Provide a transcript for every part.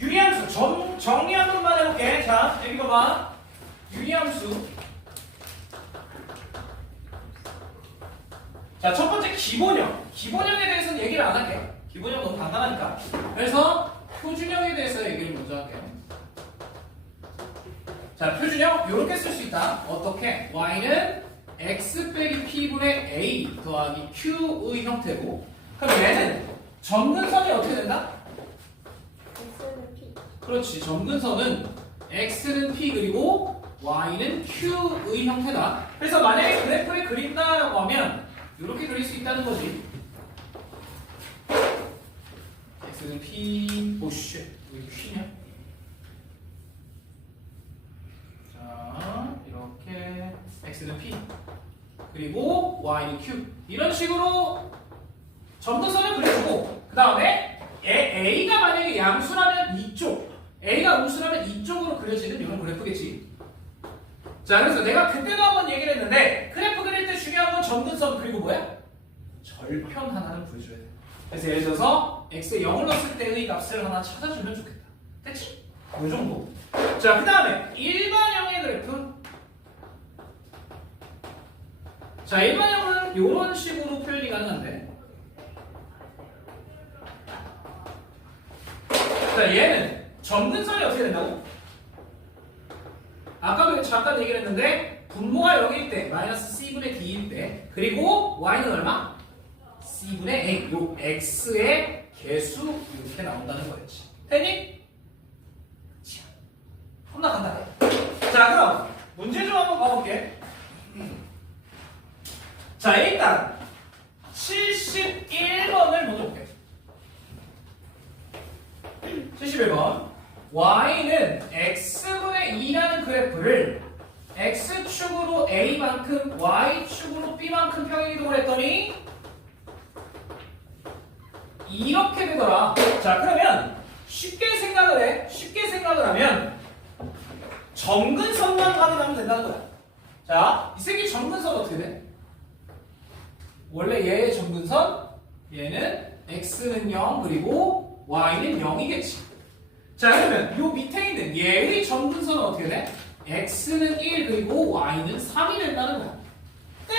유리함수 정리 한 번만 해볼게. 자, 여기 봐봐. 유리함수. 자, 첫 번째 기본형. 기본형에 대해서는 얘기를 안 할게요. 기본형 너무 간단하니까. 그래서 표준형에 대해서 얘기를 먼저 할게요. 자, 표준형 이렇게 쓸 수 있다. 어떻게? y는 x 빼기 p분의 a 더하기 q의 형태고, 그럼 얘는 점근선이 어떻게 된다? x는 p. 그렇지. 점근선은 x는 p 그리고 y는 q의 형태다. 그래서 만약에 그래프를 그린다라고 하면 이렇게 그릴 수 있다는 거지. x는 p, 오쉣, 왜 q냐? 자, 이렇게 x는 p 그리고 y는 q 이런 식으로 점근선을 그려주고, 그 다음에 a가 만약에 양수라면 이쪽, a가 음수라면 이쪽으로 그려지는 이런 그래프겠지. 자, 그래서 내가 그때도 한번 얘기를 했는데 그래프 그릴 때 중요한 건 점근선 그리고 뭐야? 절편 하나는 구해줘야 돼. 그래서 예를 들어서 x에 0을 넣었을 때의 값을 하나 찾아주면 좋겠다. 됐지? 이 정도. 자, 그 다음에 일반형의 그래프. 자, 일반형은 이런 식으로 표현이 가능한데, 자, 얘는 점근선이 어떻게 된다고? 아까도 잠깐 얘기를 했는데 분모가 0일 때 마이너스 c분의 d일 때, 그리고 y는 얼마? c분의 a. 요 x의 개수 이렇게 나온다는 거였지. 됐니? 겁나 간단해. 자, 그럼 문제 좀 한번 봐볼게. 자, 일단 71번을 먼저 볼게. 71번. y는 x분의 2라는 그래프를 x축으로 a만큼 y축으로 b만큼 평행이동을 했더니 이렇게 되더라. 자, 그러면 쉽게 생각을 해. 쉽게 생각을 하면 점근선만 확인하면 된다는 거야. 자, 이 새끼 점근선 어떻게 돼? 원래 얘의 점근선, 얘는 x는 0 그리고 y는 0이겠지. 자, 그러면 요 밑에 있는 얘의 점근선은 어떻게 돼? x는 1 그리고 y는 3이 된다는 거야. 끝!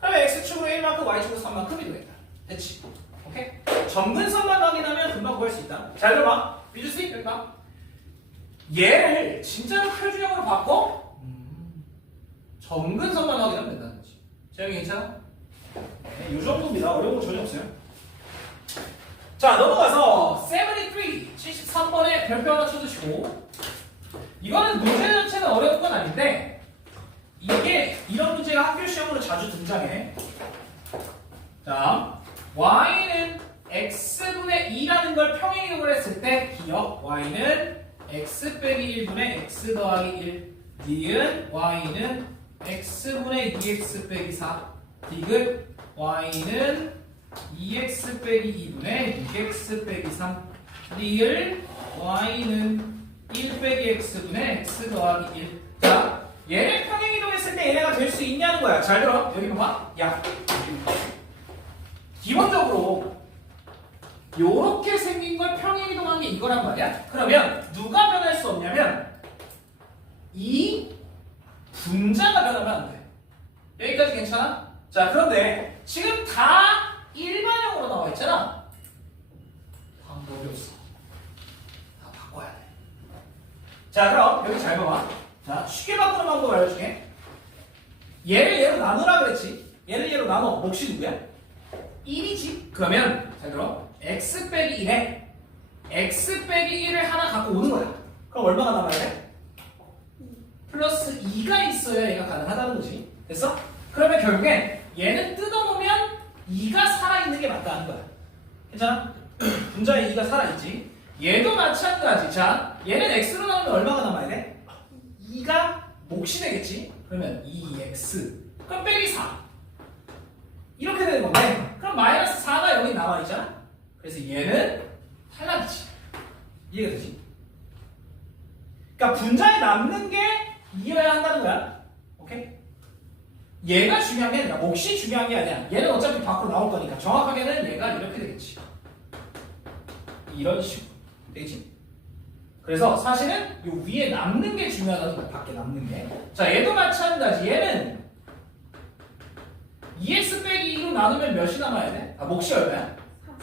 그러면 x축으로 1만큼 y축으로 3만큼이 되겠다. 됐지? 오케이? 점근선만 확인하면 금방 구할 수 있다. 잘 들어봐. 믿을 수 있겠다. 얘를 진짜로 표준형으로 바꿔? 점근선만 확인하면 된다는 거지. 재영이 괜찮아? 네, 이 정도입니다. 어려운 거 전혀 없어요. 자, 넘어가서 73번에 별표 하나 쳐주시고, 이거는 문제 자체는 어려운 건 아닌데 이게 이런 문제가 학교 시험으로 자주 등장해. 자, y는 x분의 2라는 걸 평행이동을 했을 때 기억 y는 x 빼기 1분의 x 더하기 1, 니은 y는 x분의 2x 빼기 4, 디귿 y는 2x 빼기 2분의 6x 빼기 3, 리을 y는 1 빼기 x분의 x 더하기 1. 자, 얘를 평행이동했을 때 얘네가 될 수 있냐는 거야. 잘 들어. 여기 봐봐. 야, 기본적으로 요렇게 생긴 걸 평행이동한 게 이거란 말이야. 그러면 누가 변할 수 없냐면 이 분자가 변하면 안 돼. 여기까지 괜찮아? 자, 그런데 지금 다 일반형으로 나와 있잖아. 방법이 없어. 다 바꿔야 돼. 자, 그럼 여기 잘 봐봐. 자, 쉽게 바꾸는 방법 알려줄게. 얘를 얘로 나누라 그랬지. 얘를 얘로 나눠. 몫이 누구야? 1이지. 그러면 잘 들어. x 빼기 1에 x 빼기 1을 하나 갖고 오는 거야. 그럼 얼마가 남아야 돼? 플러스 2가 있어야 얘가 가능하다는 거지. 됐어? 그러면 결국엔 얘는 뜯어놓으면 2가 살아있는 게 맞다는 거야. 괜찮아? 분자에 2가 살아있지. 얘도 마찬가지. 자, 얘는 x로 나오면 얼마가 남아야 돼? 2가 몫이 되겠지. 그러면 2x. 그럼 빼기 4. 이렇게 되는 건데, 그럼 마이너스 4가 여기 나와 있잖아. 그래서 얘는 탈락이지. 이해가 되지? 그러니까 분자에 남는 게 2여야 한다는 거야. 오케이? 얘가 중요한 게 아니라 몫이 중요한 게 아니야. 얘는 어차피 밖으로 나올 거니까 정확하게는 얘가 이렇게 되겠지. 이런 식으로. 되지? 그래서 사실은 요 위에 남는 게 중요하다는 거야. 밖에 남는 게. 자, 얘도 마찬가지. 얘는 2x 빼기 2로 나누면 몇이 남아야 돼? 아, 몫이 얼마야?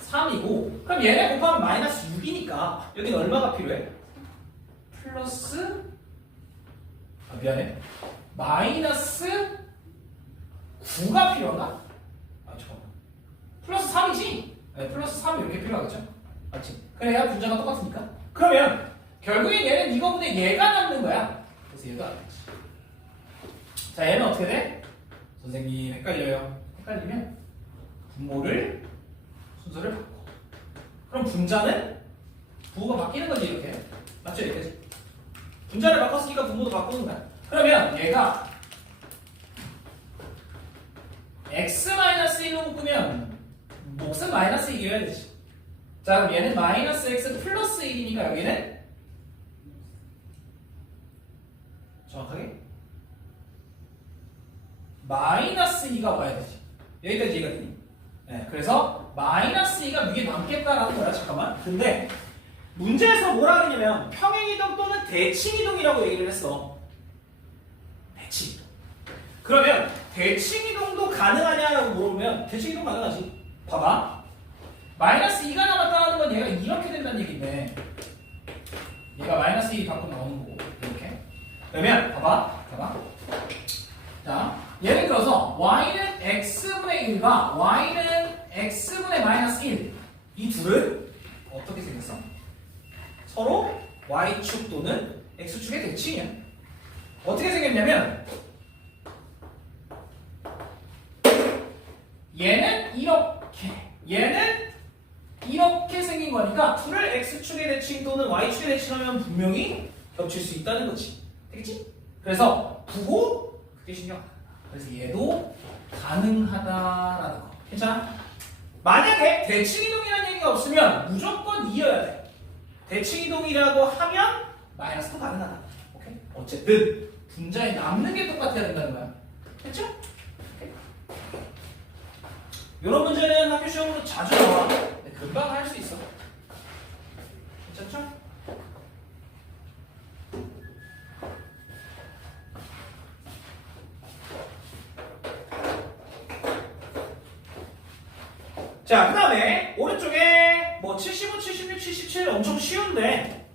3이고. 그럼 얘네 곱하면 마이너스 6이니까 여기는 얼마가 필요해? 플러스 미안해. 마이너스 9가 필요한가? 아, 잠깐만. 플러스 3이지? 네, 플러스 3 이렇게 필요하겠죠? 맞지? 그래야 분자가 똑같으니까. 그러면 결국엔 얘는 이거보다 얘가 남는 거야. 그래서 얘도 안 되지. 자, 얘는 어떻게 돼? 선생님 헷갈려요. 헷갈리면 분모를 순서를 바꿔. 그럼 분자는 부호가 바뀌는 거지 이렇게. 맞죠? 여기까지. 분자를 바꿨으니까 분모도 바꾸는 거야. 그러면 얘가 x-1로 묶으면 몫은 마이너스 1이어야 되지. 자, 그럼 얘는 마이너스 x 플러스 1이니까 여기는 정확하게 마이너스 2가 와야 되지. 여기까지 이해가 되니? 네, 그래서 마이너스 2가 위에 남겠다라는 거야. 잠깐만. 근데 문제에서 뭐라 그러냐면 평행이동 또는 대칭이동이라고 얘기를 했어. 대칭이동. 그러면 대칭이동도 가능하냐라고 물어보면 대칭이동 가능하지. 봐봐. 마이너스 2가 남았다는 건 얘가 이렇게 된다는 얘기인데 얘가 마이너스 2 밖으로 나오는 거고 이렇게. 그러면 봐봐. 자, 예를 들어서 y는 x분의 1과 y는 x분의 마이너스 1. 이 둘은 어떻게 생겼어? 서로 y축 또는 x축의 대칭이야. 어떻게 생겼냐면 얘는 이렇게, 얘는 이렇게 생긴 거니까 둘을 x축의 대칭 또는 y축의 대칭하면 분명히 겹칠 수 있다는 거지. 되겠지? 그래서 부호 그게 신경 안 쓴다. 그래서 얘도 가능하다라는 거. 괜찮아? 만약에 대칭이동이라는 얘기가 없으면 무조건 이어야 돼. 대칭이동이라고 하면 마이너스도 가능하다. 오케이? 어쨌든 분자에 남는 게 똑같아야 된다는 거야. 됐죠? 오케이. 이런 문제는 학교 시험으로 자주 나와. 금방 할 수 있어. 괜찮죠? 자, 그 다음에 오른쪽에 뭐 75, 76, 77 엄청 쉬운데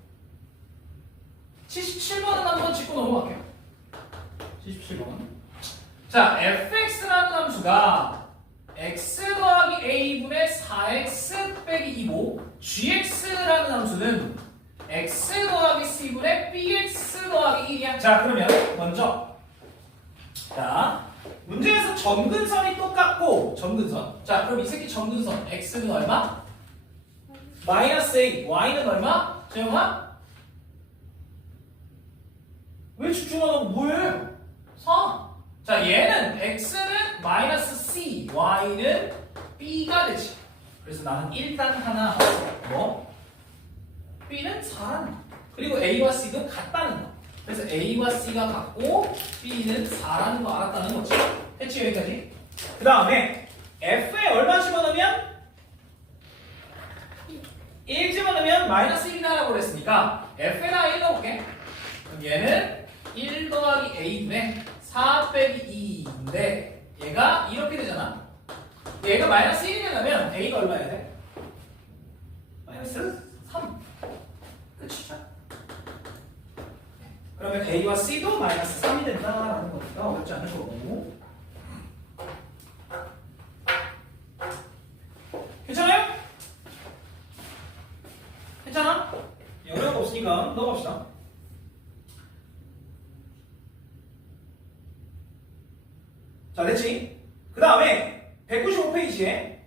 77번은 한번 짚고 넘어갈게요. 77번. 자, fx라는 함수가 x 더하기 a분의 4x 빼기 2고 gx라는 함수는 x 더하기 c분의 bx 더하기 1이야. 자, 그러면 먼저 자, 문제에서 점근선이 똑같고 점근선. 자, 그럼 이 새끼 점근선 x는 얼마? 마이너스 a. y는 얼마? 재영아? 왜 집중 안 하고 뭐해? 4. 자, 얘는 x는 마이너스 c, y는 b가 되지. 그래서 나는 일단 하나 뭐? b는 4라는 거. 그리고 a와 c도 같다는 거. 그래서 a와 c가 같고 b는 4라는 거 알았다는 거지. 됐지? 여기까지? 그 다음에 f에 얼마 집어넣으면? 1 집어넣으면 마이너스 1이다라고 그랬으니까 f에다 1 넣어볼게. 그럼 얘는 1 더하기 a분의 4 빼기 2인데 얘가 이렇게 되잖아. 얘가 마이너스 1이 되려면 a가 얼마여야 돼? 마이너스 3. 그치? 그러면 a와 c도 마이너스 3이 된다라는 거니까 어렵지 않을 거고. 괜찮아요? 괜찮아? 어려운 거 없으니까 넘어갑시다. 자, 됐지? 그 다음에 195페이지에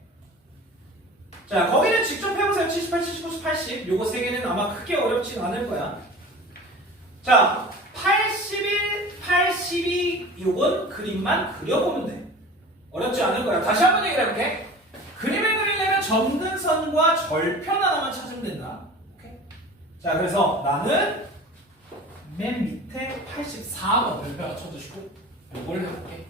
자, 거기는 직접 해보세요. 78, 79, 80 요거 세 개는 아마 크게 어렵진 않을 거야. 자, 81, 82 요건 그림만 그려보면 돼. 어렵지 않을 거야. 다시 한번 얘기를 해볼게. 그림을 그리려면 점근선과 절편 하나만 찾으면 된다. 오케이? 자, 그래서 나는 맨 밑에 84번 별표가 쳐주시고 요걸 해볼게.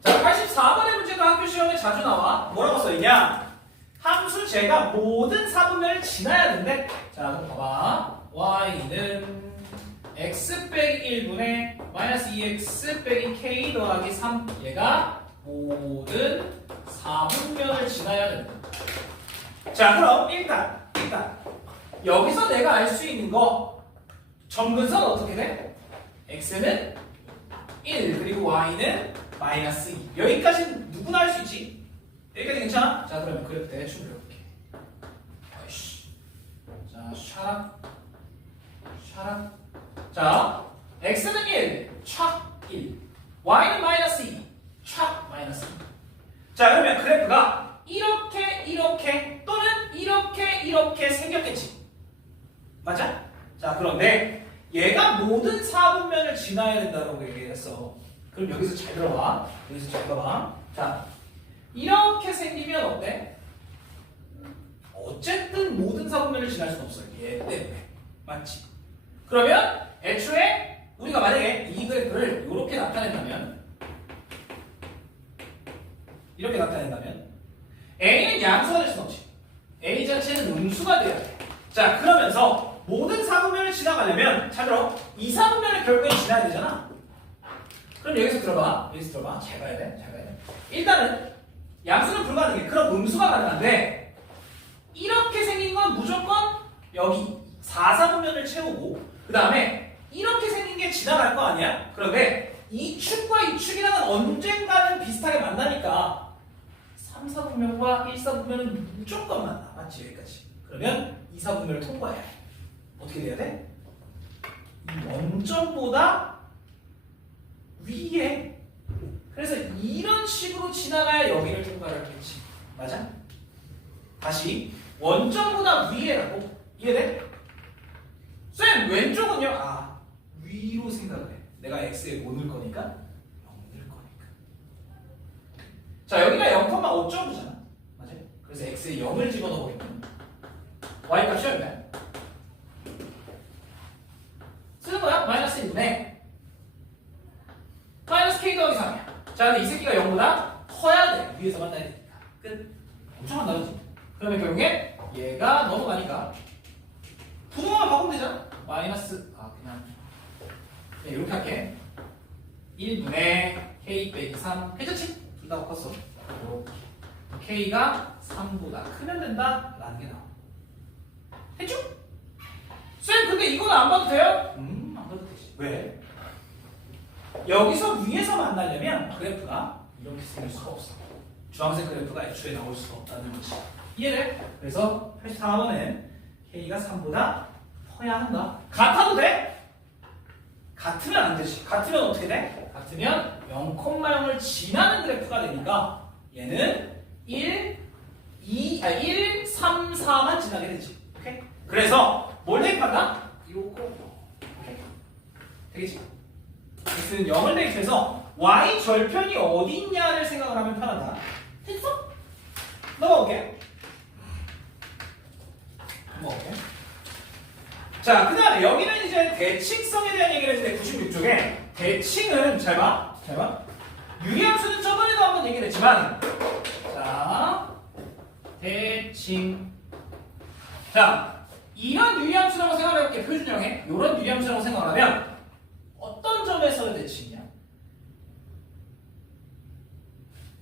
자, 84번의 문제가 학교 시험에 자주 나와. 뭐라고 써있냐? 함수 제가 모든 사분면을 지나야 되는데 자 그럼 봐봐 y는 x 빼기 1분의 마이너스 2x 빼기 k 더하기 3 얘가 모든 사분면을 지나야 된다. 자 그럼 일단 여기서 내가 알 수 있는 거 점근선 어떻게 돼? x는 1 그리고 y는 마이너스 2 여기까지는 누구나 할 수 있지? 여기까지 괜찮아? 자 그러면 그래프 대충 그려볼게. 아이씨. 자 샤랍 자 x는 1 촥 1 y는 마이너스 2 촥 마이너스 2 자 그러면 그래프가 이렇게 또는 이렇게 생겼겠지 맞아? 자 그런데 얘가 모든 사분면을 지나야 된다고 얘기했어. 그럼 여기서 잘 들어봐. 자 이렇게 생기면 어때? 어쨌든 모든 사분면을 지날 수는 없어요. 얘 때문에. 맞지? 그러면 애초에 우리가 만약에 이 그래프를 이렇게 나타낸다면 A는 양수가 될 수는 없지. A 자체는 음수가 돼야 돼. 자 그러면서 모든 사분면을 지나가려면 잘 들어. 이 사분면을 결국에 지나야 되잖아. 그럼 여기서 들어봐. 잘 봐야 돼. 일단은 양수는 불가능해. 그럼 음수가 가능한데 이렇게 생긴 건 무조건 여기 4사분면을 채우고 그 다음에 이렇게 생긴 게 지나갈 거 아니야? 그런데 이 축과 이 축이랑은 언젠가는 비슷하게 만나니까 3사분면과 1사분면은 무조건 만나. 맞지? 여기까지. 그러면 2사분면을 통과해야 해. 어떻게 돼야 돼? 이 원점보다 위에 그래서 이런 식으로 지나가야 여기를 통과를 하겠지. 맞아? 다시 원점보다 위에라고. 이해돼? 쌤 왼쪽은요? 아 위로 생각을 해. 내가 x에 5 넣을 거니까 0 넣을 거니까. 자 여기가 0,5점이잖아. 맞아? 그래서 x에 0을 집어넣어 보면 y 값이 얼마야? 쓰는 거야? 마이너스 1분의 마이너스 k 더하기 3이야. 자 근데 이 새끼가 0보다 커야 돼. 위에서 만나야 되니까. 끝. 엄청 안 나오지? 그러면 결국에 얘가 넘어가니까 부동만 바꾸면 되잖아. 마이너스 그냥 이렇게 할게. 1분의 k 빼기 3 괜찮지? 둘 다 바꿨어. k가 3보다 크면 된다 라는 게 나와. 했죠? 쌤 근데 이거는 안 봐도 돼요? 안 봐도 되지. 왜? 여기서 위에서 만나려면 그래프가 이렇게 생길 수가 없어. 주황색 그래프가 애초에 나올 수가 없다는 거지. 이해돼? 그래서 84번은 k가 3보다 커야 한다. 같아도 돼? 같으면 안 되지. 같으면 어떻게 돼? 같으면 0,0을 지나는 그래프가 되니까 얘는 1, 3, 4만 지나게 되지. 오케이? 그래서 뭘 대입한다? 요거. 오케이? 되겠지? x는 0을 대입해서 y 절편이 어디 있냐를 생각을 하면 편하다. 됐어? 넘어올게. 자, 그 다음에 여기는 이제 대칭성에 대한 얘기를 했는데 96쪽에 대칭은 잘 봐. 유리함수는 저번에도 한번 얘기를 했지만 자, 대칭 자, 이런 유리함수라고 생각해볼게. 표준형에 이런 유리함수라고 생각하면 어떤 점에서 대칭이야?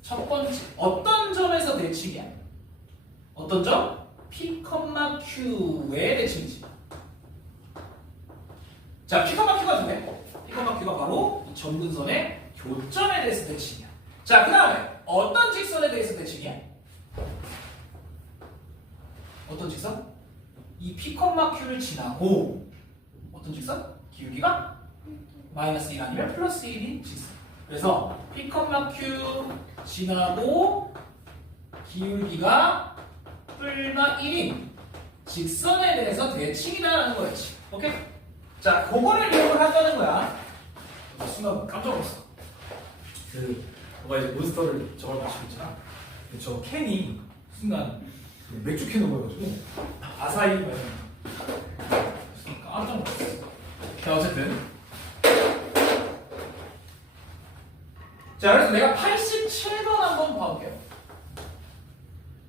첫 번째, 어떤 점에서 대칭이야? 어떤 점? P, Q의 대칭이지. 자, P, Q가 중에 P, Q가 바로 이 점근선의 교점에 대해서 대칭이야. 자, 그 다음에 어떤 직선에 대해서 대칭이야? 어떤 직선? 이 P, Q를 지나고 어떤 직선? 기울기가 마이너스 1 아니면 플러스 1인 직선. 그래서 P, Q 지나고 기울기가 뿔마 1인 직선에 대해서 대칭이다라는 거였지. 오케이? 자, 그거를 이용을 하자는 거야. 순간 깜짝 놀랐어. 너가 이제 몬스터를 저걸 마시고 있잖아. 저 캔이 순간 맥주 캔을 보여가지고 아사히 깜짝 놀랐어. 자, 어쨌든 자, 그래서 내가 87번 한번 봐볼게요.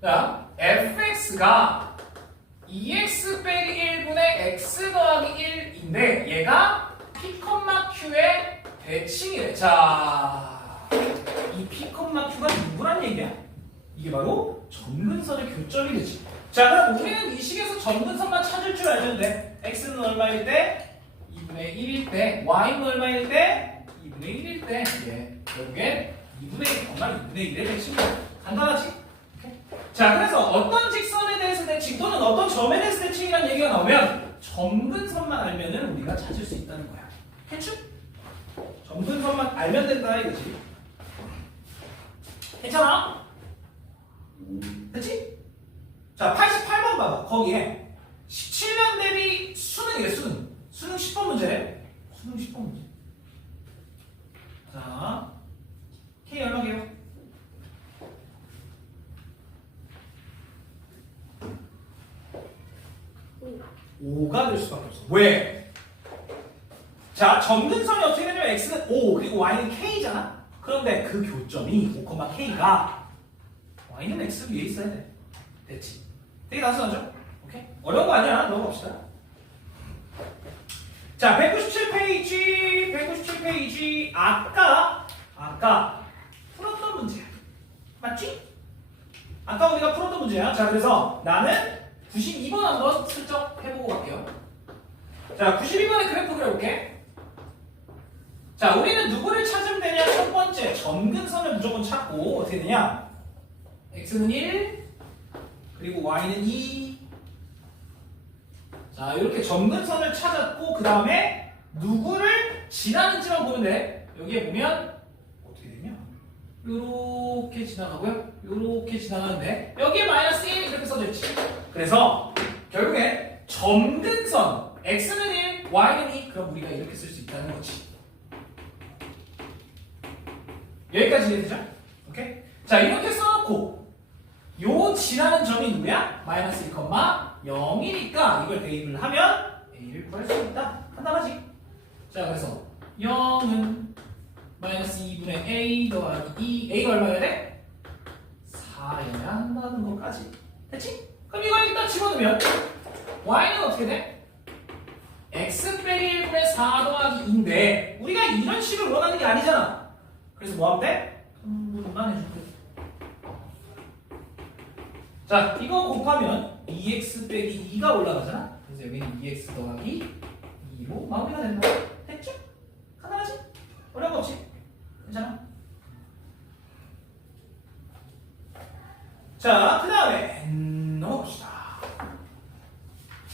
자, f 근데 얘가 P, Q의 대칭이래. 자, 이 P, Q가 누구란 얘기야? 이게 바로 점근선의 교점이 되지. 자, 그럼 우리는 이 식에서 점근선만 찾을 줄 알면 돼. x는 얼마일 때? 2분의 1일 때. y는 얼마일 때? 2분의 1일 때. 예, 결국엔 2분의 1, 정말 2분의 1의 대칭이야. 간단하지? 오케이. 자, 그래서 어떤 직선에 대해서 대칭 또는 어떤 점에 대해서 대칭이라는 얘기가 나오면 점근선만 알면은 우리가 찾을 수 있다는 거야. 괜찮? 점근선만 알면 된다 이거지. 괜찮아? 됐지? 자, 88번 봐봐. 거기에 17년 대비 수능이래, 수능. 수능 10번 문제래. 수능 10번 문제. 자, K 얼마게요? 오. 5가 될 수밖에 없어. 왜? 자, 점근선이 어떻게 되냐면 x는 5 그리고 y는 k잖아. 그런데 그 교점이 5,k가 y는 x 위에 있어야 돼. 됐지? 되게 단순하죠? 오케이? 어려운 거 아니야. 넘어갑시다. 자, 197페이지 아까 풀었던 문제야. 맞지? 아까 우리가 풀었던 문제야. 자, 그래서 나는 92번 한번 슬쩍 해보고 갈게요. 자, 92번의 그래프 그려볼게. 자, 우리는 누구를 찾으면 되냐? 첫 번째, 점근선을 무조건 찾고 어떻게 되냐? x는 1, 그리고 y는 2. 자, 이렇게 점근선을 찾았고 그 다음에 누구를 지나는지만 보면 돼. 여기에 보면 어떻게 되냐? 요렇게 지나가고요. 요렇게 지나가는데 여기에 마이너스 1 이렇게 써져 있지. 그래서 결국에 점근선 x는 1, y는 2. 그럼 우리가 이렇게 쓸 수 있다는 거지. 여기까지 이해되죠? 오케이? 자, 이렇게 써놓고 요 지나는 점이 누구야? 마이너스 1, 0이니까 이걸 대입을 하면 a를 구할 수 있다. 간단하지? 자, 그래서 0은 마이너스 2분의 a 더하기 2. a가 얼마여야 돼? 4여야 한다는 것까지. 됐지? 그럼 이걸 일단 집어넣으면 y는 어떻게 돼? x 빼기 1분의 4 더하기 2인데 우리가 이런 식을 원하는 게 아니잖아. 그래서 뭐 하면 돼? 분만 해줄게. 자, 이거 곱하면 2x 빼기 2가 올라가잖아. 그래서 여기는 2x 더하기 2로 마무리가 된다. 됐죠? 간단하지? 어려운 거 없지? 괜찮아? 자, 그 다음에 넘어갑시다.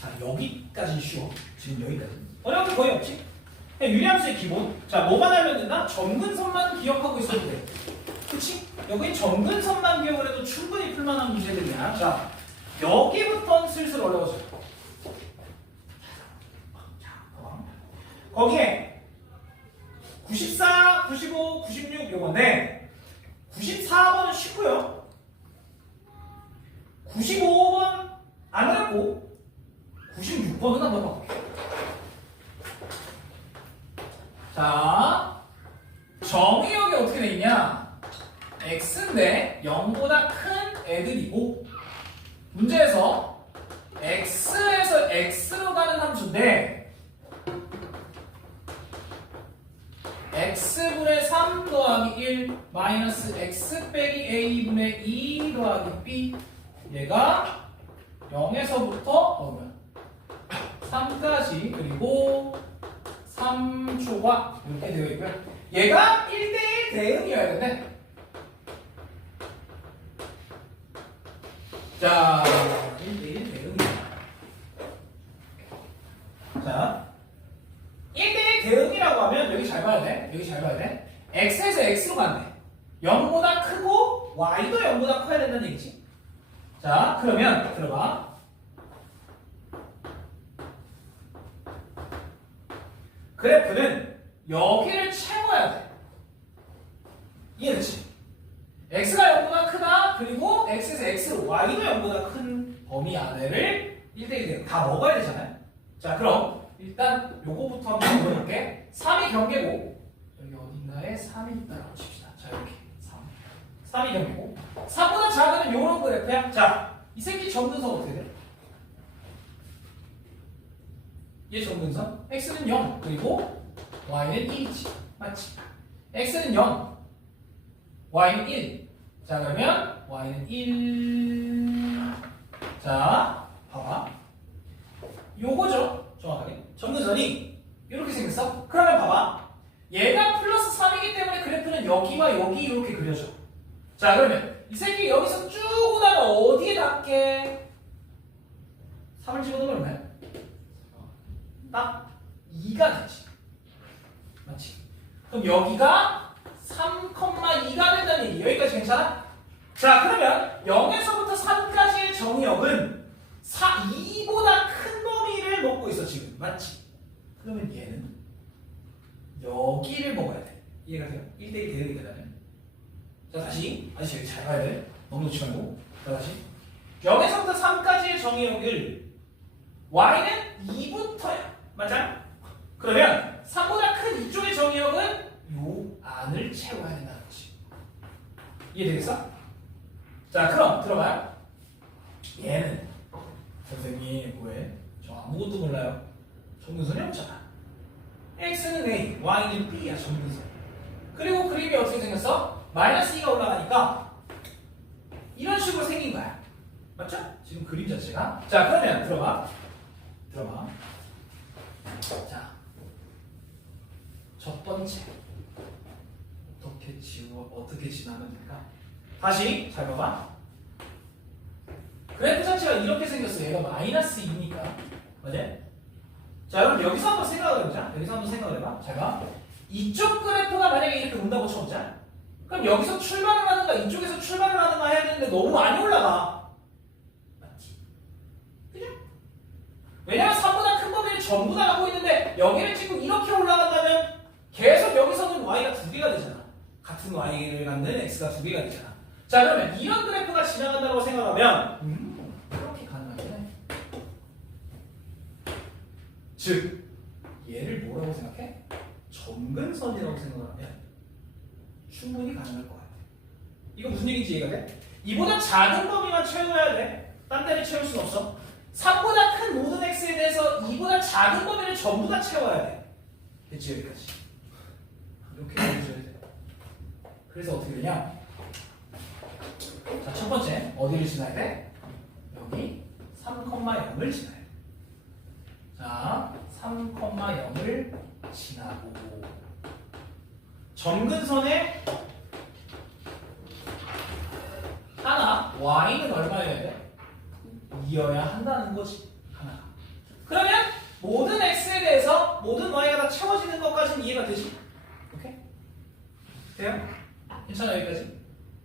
자, 여기까지 쉬워. 지금 여기까지. 어려운 거 거의 없지? 그냥 유리함수의 기본. 자, 뭐만 알면 된다? 점근선만 기억하고 있어도 돼. 그치? 여기 점근선만 기억을 해도 충분히 풀만한 문제들이야. 자, 여기부터는 슬슬 어려워져. 거기에 94, 95, 96 요건데 94번은 쉽고요. 95번 안 어렵고 96번은 한번 봐볼게요. 자, 정의역이 어떻게 돼 있냐? x인데 0보다 큰 애들이고 문제에서 x에서 x로 가는 함수인데 x분의 3 더하기 1 마이너스 x 빼기 a분의 2 더하기 b 얘가 0에서부터 3까지 그리고 3초가 이렇게 되어 있고요. 얘가 1대1 대응이어야 되는데 자, 1대1 대응이야. 자, 1대1 대응이라고 하면 여기 잘 봐야 돼. 여기 잘 봐야 돼. x에서 x로 간대. 0보다 크고 y도 0보다 커야 된다는 얘기지. 자, 그러면 들어봐. 그래프는 여기를 채워야 돼. 이해됐지? x가 0보다 크다. 그리고 x에서 x로 y도 0보다 큰 범위 안에를 1대1 다 먹어야 되잖아요. 자, 그럼 일단 요거부터 한번 보여볼게. 3이 경계고 여기 어딘가에 3이 있다고 칩시다. 자, 이렇게 3이 경계고 3보다 작으면 요런 그래프야. 자, 이 새끼 점근선 어떻게 돼? 얘 정근선. x는 0 그리고 y는 1이지. 맞지? x는 0 y는 1. 자 그러면 y는 1. 자 봐봐. 요거죠. 정확하게. 정근선이 이렇게 생겼어. 그러면 봐봐. 얘가 플러스 3이기 때문에 그래프는 여기와 여기 이렇게 그려져. 자 그러면 이 새끼 여기서 쭉 오다가 어디에 닿게? 3을 집어넣으면 얼마야? 딱 2가 되지. 맞지? 그럼 여기가 3,2가 된다는 얘기. 여기까지 괜찮아? 자 그러면 0에서부터 3까지의 정의역은 2보다 큰 범위를 먹고 있어 지금. 맞지? 그러면 얘는 여기를 먹어야 돼. 이해가 돼요? 1대1 대응이 되려면. 자 다시 여기 잘 봐야 돼. 너무 놓지 말고. 자 다시 0에서부터 3까지의 정의역을 y는 2부터야. 맞아? 그러면 3보다 큰 이쪽의 정의역은 요 안을 채워야 된다는 거지. 이해되겠어? 자 그럼 들어봐요. 얘는 선생님 뭐해? 저 아무것도 몰라요. 정근선이 없잖아. x는 a, y는 b야 정근선. 그리고 그림이 어떻게 생겼어? 마이너스 2가 올라가니까 이런 식으로 생긴 거야. 맞죠? 지금 그림 자체가. 자 그러면 들어봐. 자, 첫 번째 어떻게 지나면 될까? 다시 잘 봐봐. 그래프 자체가 이렇게 생겼어. 얘가 마이너스 2니까. 맞아? 자, 그럼 여기서 한번 생각을 해보자. 여기서 한번 생각을 해봐. 잘 봐. 이쪽 그래프가 만약에 이렇게 온다고 쳐보자. 그럼 여기서 출발을 하는가 이쪽에서 출발을 하는가 해야 되는데 너무 많이 올라가. 맞지? 그죠? 왜냐면 3보다 큰 범위를 전부 다 갖고 있는데 여기를 찍고 이렇게 올라간다면 계속 여기서는 y가 2개가 되잖아. 같은 y를 갖는 x가 2개가 되잖아. 자 그러면 이런 그래프가 지나간다고 생각하면 이렇게 가능하겠네. 즉 얘를 뭐라고 생각해? 점근선이라고 생각하면 충분히 가능할 것 같아. 이거 무슨 얘기인지 이해가 돼? 이보다 작은 범위만 채워야 돼. 딴 데를 채울 수는 없어. 3보다 큰 모든 x에 대해서 2보다 작은 범위를 전부 다 채워야 돼. 됐지 여기까지. 이렇게 보여줘야 돼. 그래서 어떻게 되냐? 자, 첫 번째 어디를 지나야 돼? 여기 3,0을 지나야 돼. 자, 3,0을 지나고 점근선에 하나 y는 얼마여야 돼? 2여야 한다는 거지. 하나가. 그러면 모든 x에 대해서 모든 y가 다 채워지는 것까지는 이해가 되지? 오케이? 돼요? 괜찮아 여기까지?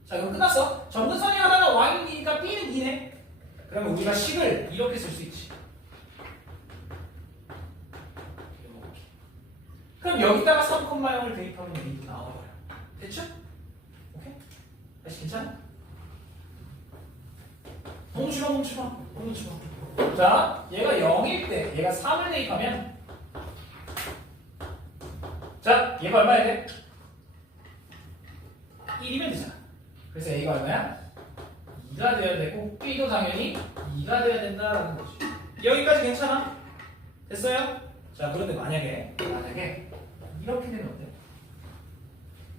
자 그럼 끝났어. 점근선이 하나가 y는 2니까 b는 2네. 그러면 우리가 식을 이렇게 쓸 수 있지. 이렇게. 그럼 여기다가 3,0을 대입하면 여기 나와버려. 됐죠? 오케이? 다시 괜찮아? 멈추마. 자, 얘가 0일 때, 얘가 3을 대입하면 자, 얘가 얼마야 돼? 1이면 되잖아. 그래서 A가 얼마야? 2가 돼야 되고 B도 당연히 2가 돼야 된다라는 거지. 여기까지 괜찮아? 됐어요? 자, 그런데 만약에 이렇게 되면 어때?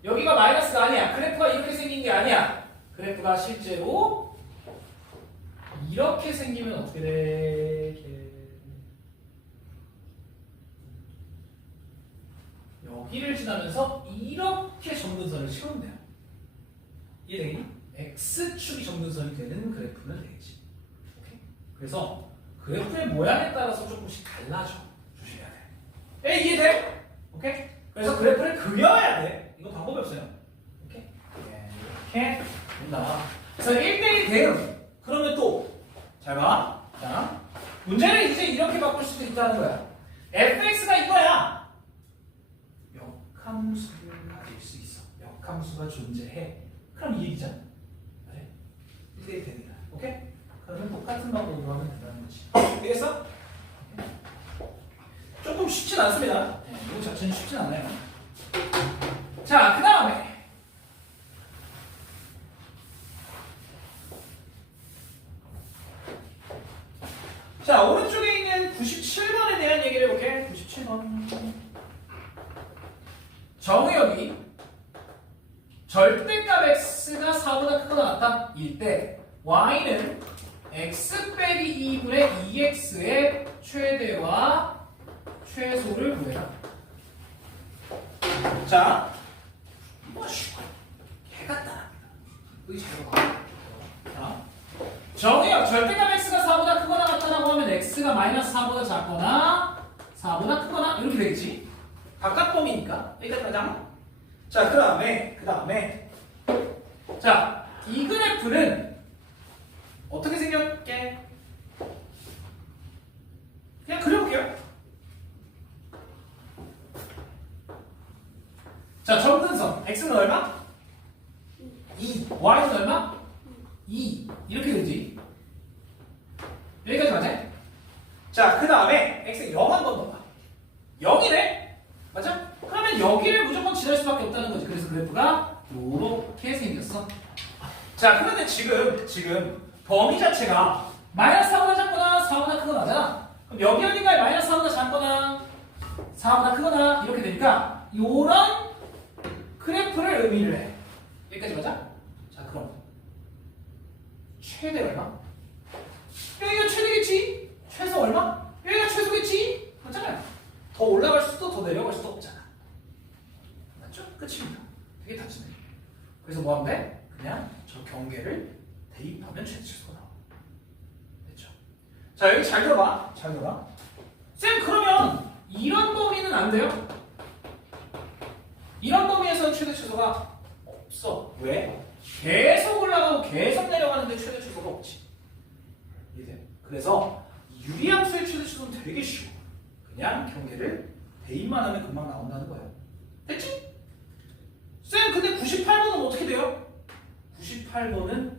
여기가 마이너스가 아니야. 그래프가 이렇게 생긴 게 아니야. 그래프가 실제로 이렇게 생기면 어떻게 돼? 여기를 지나면서 이렇게 점근선을 채우면 돼요. 이해되니? X축이 점근선이 되는 그래프는 되겠지. 오케이? 그래서 그래프의 모양에 따라서 조금씩 달라져. 조심해야 돼. 에이, 이해돼? 오케이? 그래서 그래프를 그려야 돼. 이거 방법이 없어요. 오케이? 네, 이렇게 된다. 그래서 1대1 대응. 그러면 또 잘 봐. 자, 문제를 이제 이렇게 바꿀 수도 있다는 거야. fx가 이거야. 역함수를 가질 수 있어. 역함수가 존재해. 그럼 이 얘기잖아. 그래? 1대1 대응이다. 오케이? 그러면 똑같은 방법으로 하면 된다는 거지. 되겠어? 조금 쉽진 않습니다. 네, 이거 자체는 쉽진 않아요. 자, 그 다음에 자, 오른쪽에 있는 97번에 대한 얘기를 해볼게. 정의역이 절대값 x가 4보다 크거나 같다. 일 때 y는 x 빼기 2분의 2x의 최대와 최소를 구해라. 자, 개같다. 여기 잘 봐. 자, 정의역 절대값 x가 4보다 크거나 같다라고 하면 x가 마이너스 4보다 작거나 4보다 크거나 이렇게 되겠지. 바깥 범위니까 여기까지 가자. 자, 그 다음에 자, 이 그래프는 어떻게 생겼게? 그냥 그려볼게요. 자, 점근선 x는 얼마? 2. y는 얼마? 2. 이렇게 되지. 여기까지 맞아? 자, 그 다음에 x 0 한 번 넣어봐. 0이네? 맞아? 그러면 여기를 무조건 지날 수밖에 없다는 거지. 그래서 그래프가 요렇게 생겼어. 자, 그런데 지금 범위 자체가 마이너스 4보다 작거나 4보다 크거나 하잖아. 그럼 여기 어딘가에 마이너스 4보다 작거나 4보다 크거나 이렇게 되니까 요런 그래프를 의미를 해. 여기까지 맞아? 자, 그럼 최대 얼마? 여기가 최대겠지? 최소 얼마? 여기가 최소겠지? 맞잖아요. 더 올라갈 수도 더 내려갈 수도 없잖아. 맞죠? 끝입니다. 되게 단순해. 그래서 뭐 하면 돼? 그냥 저 경계를 대입하면 최대치수가 나와. 됐죠? 자, 여기 잘 들어봐. 잘 들어봐. 쌤, 그러면 이런 범위는 안 돼요? 이런 범위에서는 최대치수가 없어. 왜? 계속 올라가고 계속 내려가는데 최대치수가 없지. 이해돼? 그래서 유리함수의 최대치수는 되게 쉬워. 그냥 경계를 대입만 하면 금방 나온다는 거예요. 됐지? 쌤, 근데 98번은 어떻게 돼요? 98번은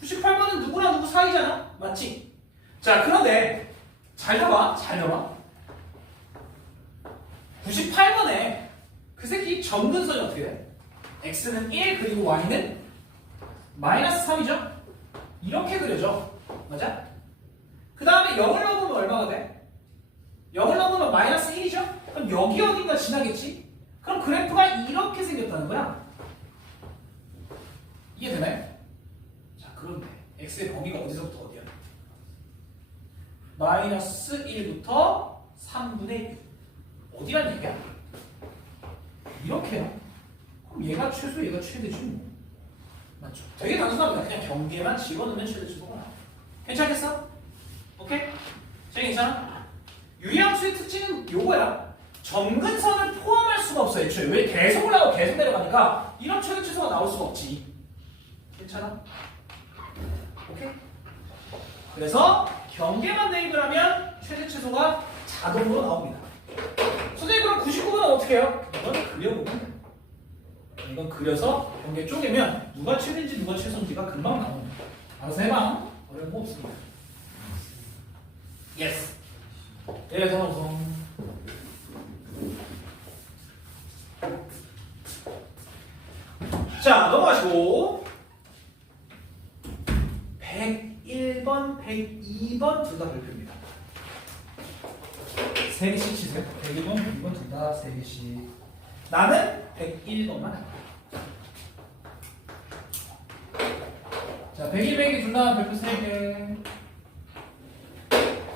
98번은 누구랑 누구 사이잖아? 맞지? 자, 그런데 잘 봐봐. 98번에 그 새끼 점근선이 어떻게 돼? x는 1 그리고 y는 마이너스 3이죠? 이렇게 그려져. 맞아? 그 다음에 0을 넣으면 얼마가 돼? 0을 넣으면 마이너스 1이죠? 그럼 여기 어딘가 지나겠지? 그럼 그래프가 이렇게 생겼다는 거야. 이해되나요? 자, 그런데 x의 범위가 어디서부터 어디야? 마이너스 1부터 3분의 1. 어디란 얘기야? 이렇게요. 그럼 얘가 최소, 얘가 최대지 뭐. 맞죠? 되게 단순합니다. 그냥 경계만 집어넣으면 최대치수가 나와. 괜찮겠어? 오케이? 괜찮아? 유리함수의 특징은 요거야. 점근선을 포함할 수가 없어. 애초에. 왜? 계속 올라가고 계속 내려가니까 이런 최대치수가 나올 수가 없지. 괜찮아? 오케이? 그래서 경계만 대입을 하면 최대치수가 자동으로 나옵니다. 선생님, 그럼 99번은 어떻게 해요? 이건 그려보면 돼. 이건 그려서 경계 쪼개면 누가 최대인지 누가 최소인지가 금방 나옵니다. 알아서 해봐. 어려운 거 없습니다. 예스. 예, 전화우성. 자, 넘어가시고 101번, 102번 둘 다 발표입니다. 3개씩 치세요. 101번, 102번 둘 다 3개씩. 나는 101번만 할게요. 자, 101, 102 둘 다 발표 3개.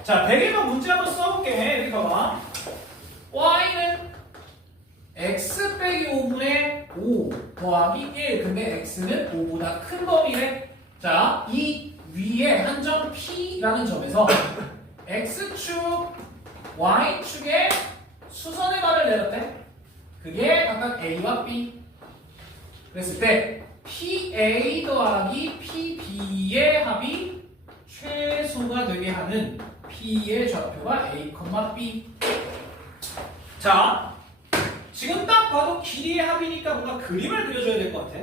자, 101번 문제 한번 써볼게. 여기 봐봐. y는 x 빼기 5분의 5 더하기 1. 근데 x는 5보다 큰 범위래. 자, 이 위에 한 점 P라는 점에서 x축, y축에 수선의 반을 내렸대. 그게 각각 A와 B. 그랬을 때 PA 더하기 PB의 합이 최소가 되게 하는 P의 좌표가 A, B. 자, 지금 딱 봐도 길이의 합이니까 뭔가 그림을 그려줘야 될 것 같아.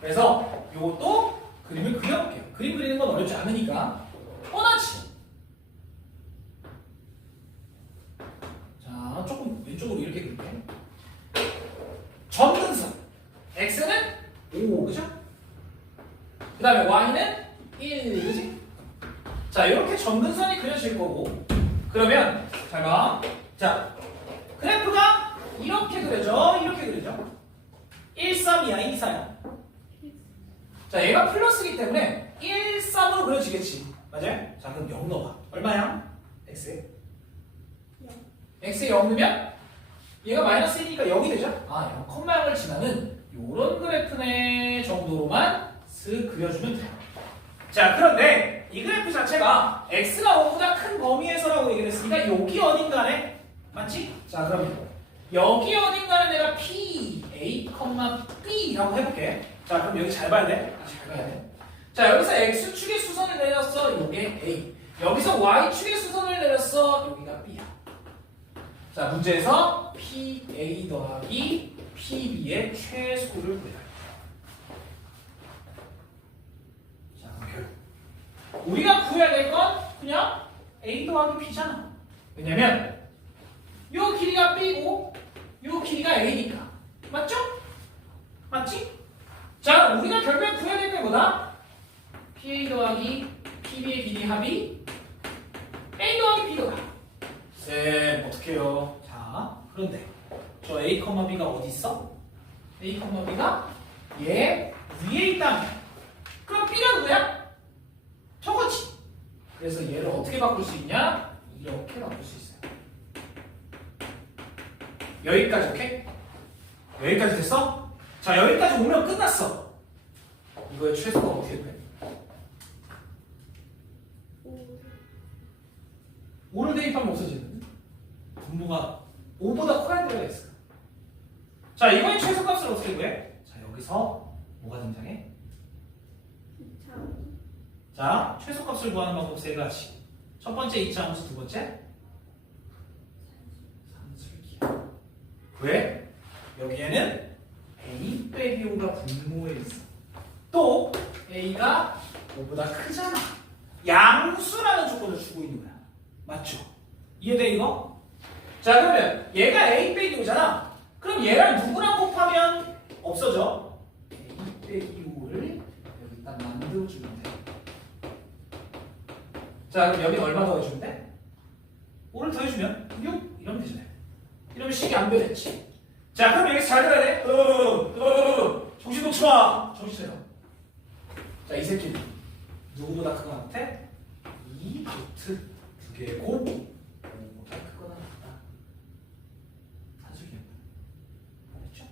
그래서 이것도 그림을 그려볼게요. 그림 그리는 건 어렵지 않으니까 뻔하지. 자, 조금 왼쪽으로 이렇게 그릴게. 점근선 x는 5, 그죠? 그 다음에 y는 1, 그지? 자, 이렇게 점근선이 그려질 거고 그러면 잘 봐. 자, 그래프가 이렇게 그려져. 이렇게 그려져. 1, 3이야, 2, 4야. 자, 얘가 플러스기 때문에 1, 3으로 그려지겠지. 맞아요? 자, 그럼 0 넣어봐. 얼마야? x에? x에 0 넣으면 얘가 마이너스 1이니까 0이 되죠? 아, 0,0을 지나는 요런 그래프네 정도로만 슥 그려주면 돼요. 자, 그런데 이 그래프 자체가 x가 5보다 큰 범위에서라고 얘기를 했으니까 여기 어딘가에 맞지? 자, 그러면 여기 어딘가에 내가 p, a, b라고 해볼게. 자, 그럼 여기 잘 봐야 돼. 잘 봐야 돼. 자, 여기서 x축의 수선을 내렸어. 요게 a. 여기서 y축의 수선을 내렸어. 여기가 b야. 자, 문제에서 PA 더하기 PB의 최소를 구해라. 자, 그럼 결국 우리가 구해야 될 건 그냥 A 더하기 B잖아. 왜냐면 요 길이가 B고 요 길이가 A니까. 맞죠? 맞지? 자, 우리가 결국에 구해야 될 게 뭐다? PA 더하기 PB의 길이 합이 A 더하기 B더라. 쌤, 어떡해요? 자, 그런데 저 A, B가 어디 있어? A, B가 얘 위에 있다면 그럼 B가 누구야? 저거지. 그래서 얘를 어떻게 바꿀 수 있냐? 이렇게 바꿀 수 있어요. 여기까지, 오케이? 여기까지 됐어? 자, 여기까지 오면 끝났어. 이거의 최소가 어떻게 돼? 5를 대입하면 없어지는데? 분모가 5보다 커야 들어가 있어. 자, 이거의 최소값을 어떻게 구해? 자, 여기서 뭐가 등장해? 자, 최소값을 구하는 방법 세 가지. 첫 번째 2차 함수, 두 번째 산술기하. 왜? 여기에는 a 빼기 5가 분모에 있어. 또 a가 5보다 크잖아. 양수라는 조건을 주고 있는 거야. 맞죠? 이해돼 이거? 자, 그러면 얘가 a 빼기 5잖아. 그럼 얘랑 누구랑 곱하면 없어져? a 빼기 5를 여기 딱 만들어주면 돼. 자, 그럼 여기 얼마 더해주면 돼? 5를 더해주면 6 이러면 되잖아요. 이러면 식이 안 변했지. 자, 그럼 여기서 잘 들어야 돼. 정신 놓지 마. 정신 차려. 자, 이 새끼는 누구보다 크거나 같아? 2 루트 두 개의 곱 5보다 크거나 같다. 산술기하. 알겠죠?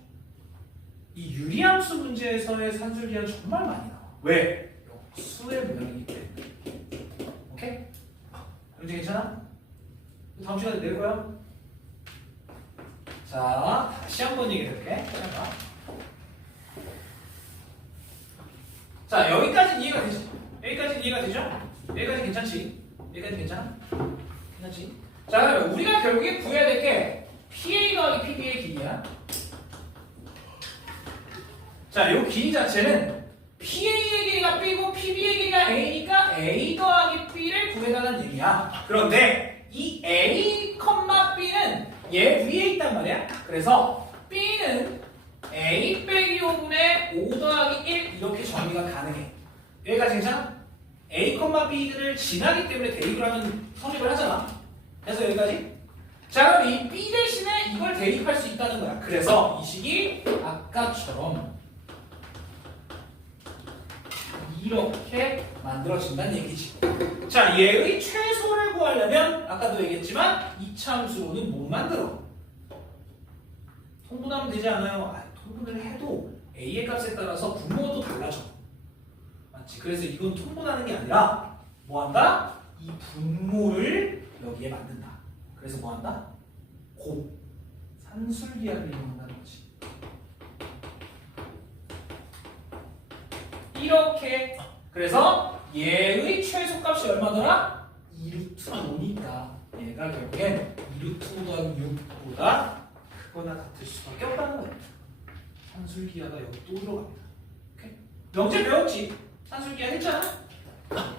이 유리함수 문제에서의 산술기하는 정말 많이 나와. 왜? 수의 모양이기 때문에. 오케이? 문제 괜찮아? 다음 시간에 낼 거야? 자, 다시 한번 얘기해볼게. 자, 여기까지는 이해가 되지? 여기까지는 이해가 되죠? 여기까지 괜찮지? 여기까지 괜찮아? 괜찮지? 자, 그러면 우리가 결국에 구해야 될 게 PA 더하기 PB의 길이야. 자, 요 길이 자체는 PA의 길이가 B고 PB의 길이가 A니까 A 더하기 B를 구해달라는 얘기야. 그런데 이 A, B는 얘 위에 있단 말이야. 그래서 B는 A 빼기 5분의 5 더하기 1 이렇게 정의가 가능해. 여기까지 괜찮아? A, B를 지나기 때문에 대입을 성립을 하잖아. 그래서 여기까지. 자, 그럼 이 B 대신에 이걸 대입할 수 있다는 거야. 그래서 이 식이 아까처럼 이렇게 만들어진다는 얘기지. 자, 얘의 최소를 구하려면 아까도 얘기했지만 이차함수로는 못 만들어. 통분하면 되지 않아요? 통분을 해도 A의 값에 따라서 분모도 달라져. 맞지? 그래서 이건 통분하는 게 아니라 뭐 한다? 이 분모를 여기에 만든다. 그래서 뭐 한다? 곱 산술기하를 이용한다는 거지. 이렇게. 그래서 얘의 최소값이 얼마더라? 2루트 5니까 얘가 결국엔 2루트 5 더하기 6보다 크거나 같을 수밖에 없다는 거예요. 산술기하가 여기 또 들어갑니다. 오케이? 명제 배웠지? 산술기하 했잖아?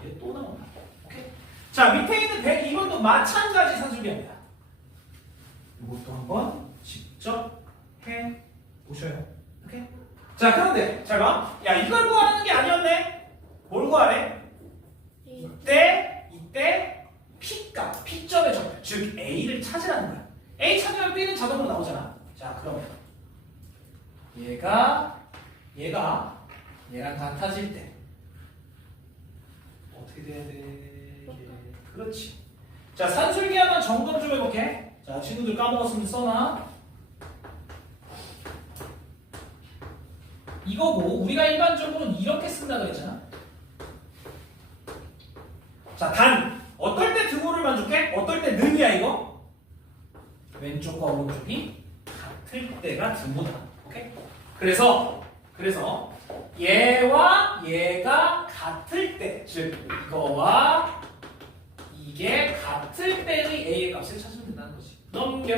얘 또 나온다. 오케이? 자, 밑에 있는 102번도 마찬가지 산술기하입니다. 이것도 한번 직접 해 보셔요. 오케이? 자, 그런데 잘 봐. 야, 이걸 구하는 게 아니었네. 뭘 구하래? 이때 P값, P점의 좌표, 즉 A를 찾으라는 거야. A 찾으면 B는 자동으로 나오잖아. 자, 그럼 얘랑 같아질 때 어떻게 돼야 돼? 그렇지. 자, 산술기 한번 점검 좀 해볼게. 자, 친구들 까먹었으면 써놔. 이거고 우리가 일반적으로는 이렇게 쓴다 그랬잖아. 자, 단 어떨 때 등호를 만족해? 어떨 때 는이야 이거? 왼쪽과 오른쪽이 같을 때가 등호다. 오케이? 그래서 얘와 얘가 같을 때, 즉 이거와 이게 같을 때의 A의 값을 찾으면 된다는 거지. 넘겨.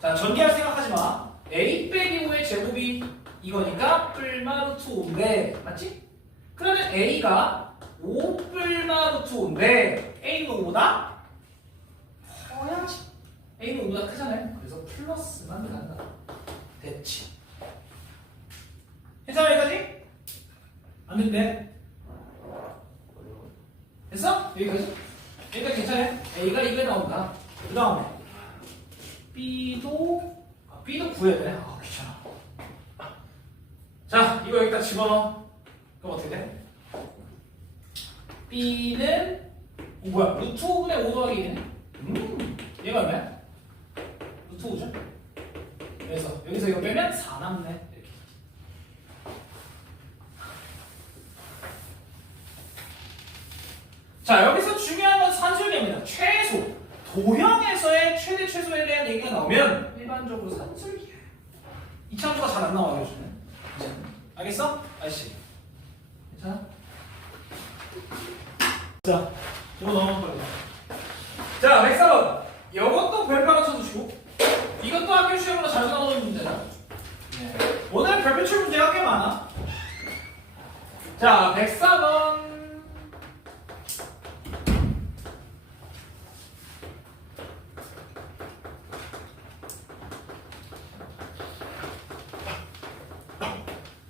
자, 전개할 생각하지 마. A 빼기 5의 제곱이 이거니까 뿔마 루트 5인데 맞지? 그러면 A가 5 뿔마 루트 5인데 A는 5보다 커야지. A는 5보다 크잖아요. 그래서 플러스만 간다. 됐지. 괜찮아 여기까지? 안 된대. 됐어? 여기까지? 여기까지 괜찮아요? A가 이게 나온다. 그 다음에 B도 구해야 돼. 아, 귀찮아. 자, 이거 여기다 집어넣어. 그럼 어떻게 돼? B는 뭐야? 루트 5분의 5 더하기 2네. 얘가 얼마야? 루트 5죠? 그래서 여기서 이거 빼면 4 남네. 이렇게. 자, 여기서 중요한 건 산술기입니다. 최소. 도형에서의 최대 최소에 대한 얘기가 나오면 일반적으로 산술기야. 이 참수가 잘 안 나와 요즘은. 알겠어? 아저씨. 괜찮아? 자, 이거 넘어가 빨리. 자, 104번. 이것도 별표 하나 쳐주시고 이것도 학교 시험으로 자주 나오는 문제다. 네. 오늘 별표 칠 문제가 꽤 많아. 자, 104번.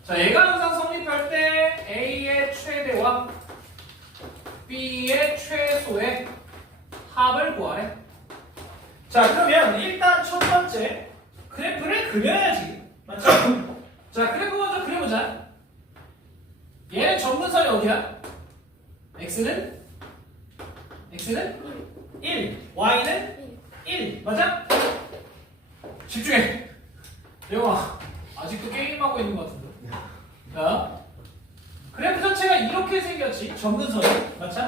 자, 예가항상 성립할 때 A의 최대와 B의 최소의 합을 구하래. 자, 그러면 일단 첫 번째 그래프를 그려야지. 맞죠? 자, 그래프 먼저 그려보자. 얘는 점근선이 어디야? X는 1, Y는 1. 맞아? 집중해. 영아, 아직도 게임하고 있는 것 같은데. 자, 그래프 자체가 이렇게 생겼지. 점근선이. 맞죠?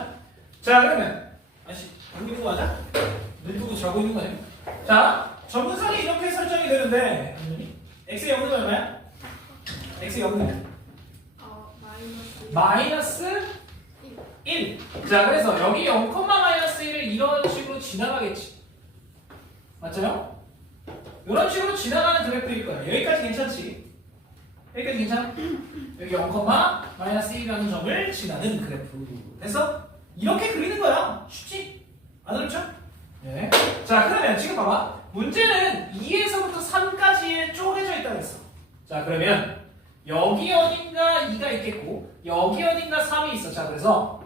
자, 그러면 아저씨 여기 있는 거 맞아? 눈 뜨고 자고 있는 거 아니야? 자, 점근선이 이렇게 설정이 되는데 x의 0은 얼마야? x의 0은 마이너스 1. 자, 그래서 여기 0, 마이너스 1을 이런 식으로 지나가겠지. 맞죠? 이런 식으로 지나가는 그래프일 거야. 여기까지 괜찮지? 여기까지 괜찮아? 여기 0, 마이너스 1이라는 점을 지나는 그래프. 됐어? 이렇게 그리는 거야. 쉽지? 안 어렵죠? 네. 자, 그러면 지금 봐봐. 문제는 2에서부터 3까지에 쪼개져 있다고 했어. 자, 그러면 여기 어딘가 2가 있겠고 여기 어딘가 3이 있어. 자, 그래서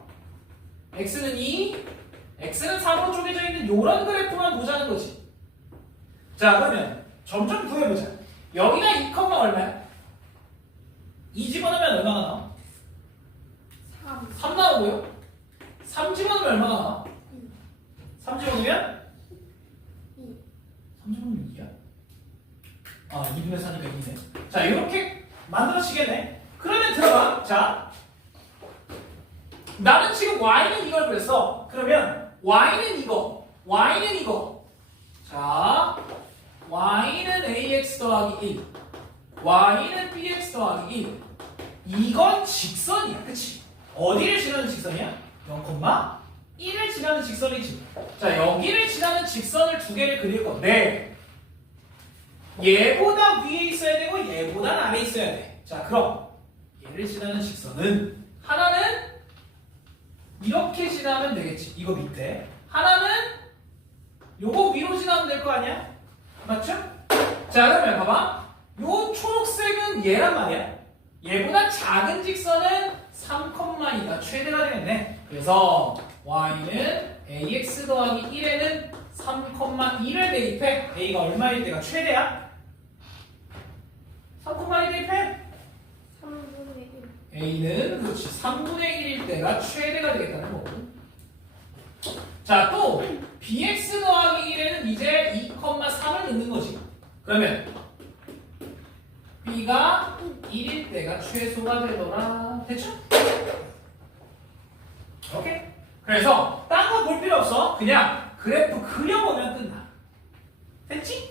x는 2, x는 3으로 쪼개져 있는 요런 그래프만 보자는 거지. 자, 그러면 점점 구해보자. 여기가 2, 얼마야? 2 집어넣으면 얼마가 나와? 3 나오고요. 3 집어넣으면 얼마가 나와? 3 집어넣으면? 3 집어넣으면 2야? 아, 2분의 4니까 2네. 자, 이렇게 만들어지겠네. 그러면 들어봐. 자, 나는 지금 y는 이걸 그랬어. 그러면 y는 이거, y는 이거. 자, y는 ax 더하기 1, y는 bx 더하기 1. 이건 직선이야. 그치? 어디를 지나는 직선이야? 0,1을 지나는 직선이지. 자, 여기를 지나는 직선을 두 개를 그릴 건데 얘보다 위에 있어야 되고 얘보다 아래에 있어야 돼. 자, 그럼 얘를 지나는 직선은 하나는 이렇게 지나면 되겠지. 이거 밑에. 하나는 요거 위로 지나면 될 거 아니야? 맞죠? 자, 그러면 봐봐. 요 초록색은 얘란 말이야. 얘보다 작은 직선은 3,2가 최대가 되겠네. 그래서 y는 ax 더하기 1에는 3,2를 대입해. a가 얼마일 때가 최대야? 3,2 대입해. 3분의 1. a는 그렇지 3분의 1일 때가 최대가 되겠다는 거고. 자, 또 bx 더하기 1에는 이제 2,3을 넣는 거지. 그러면 b가 1일 때가 최소가 되더라. 됐죠? 오케이? 그래서 딴 거 볼 필요 없어. 그냥 그래프 그려보면 끝나. 됐지?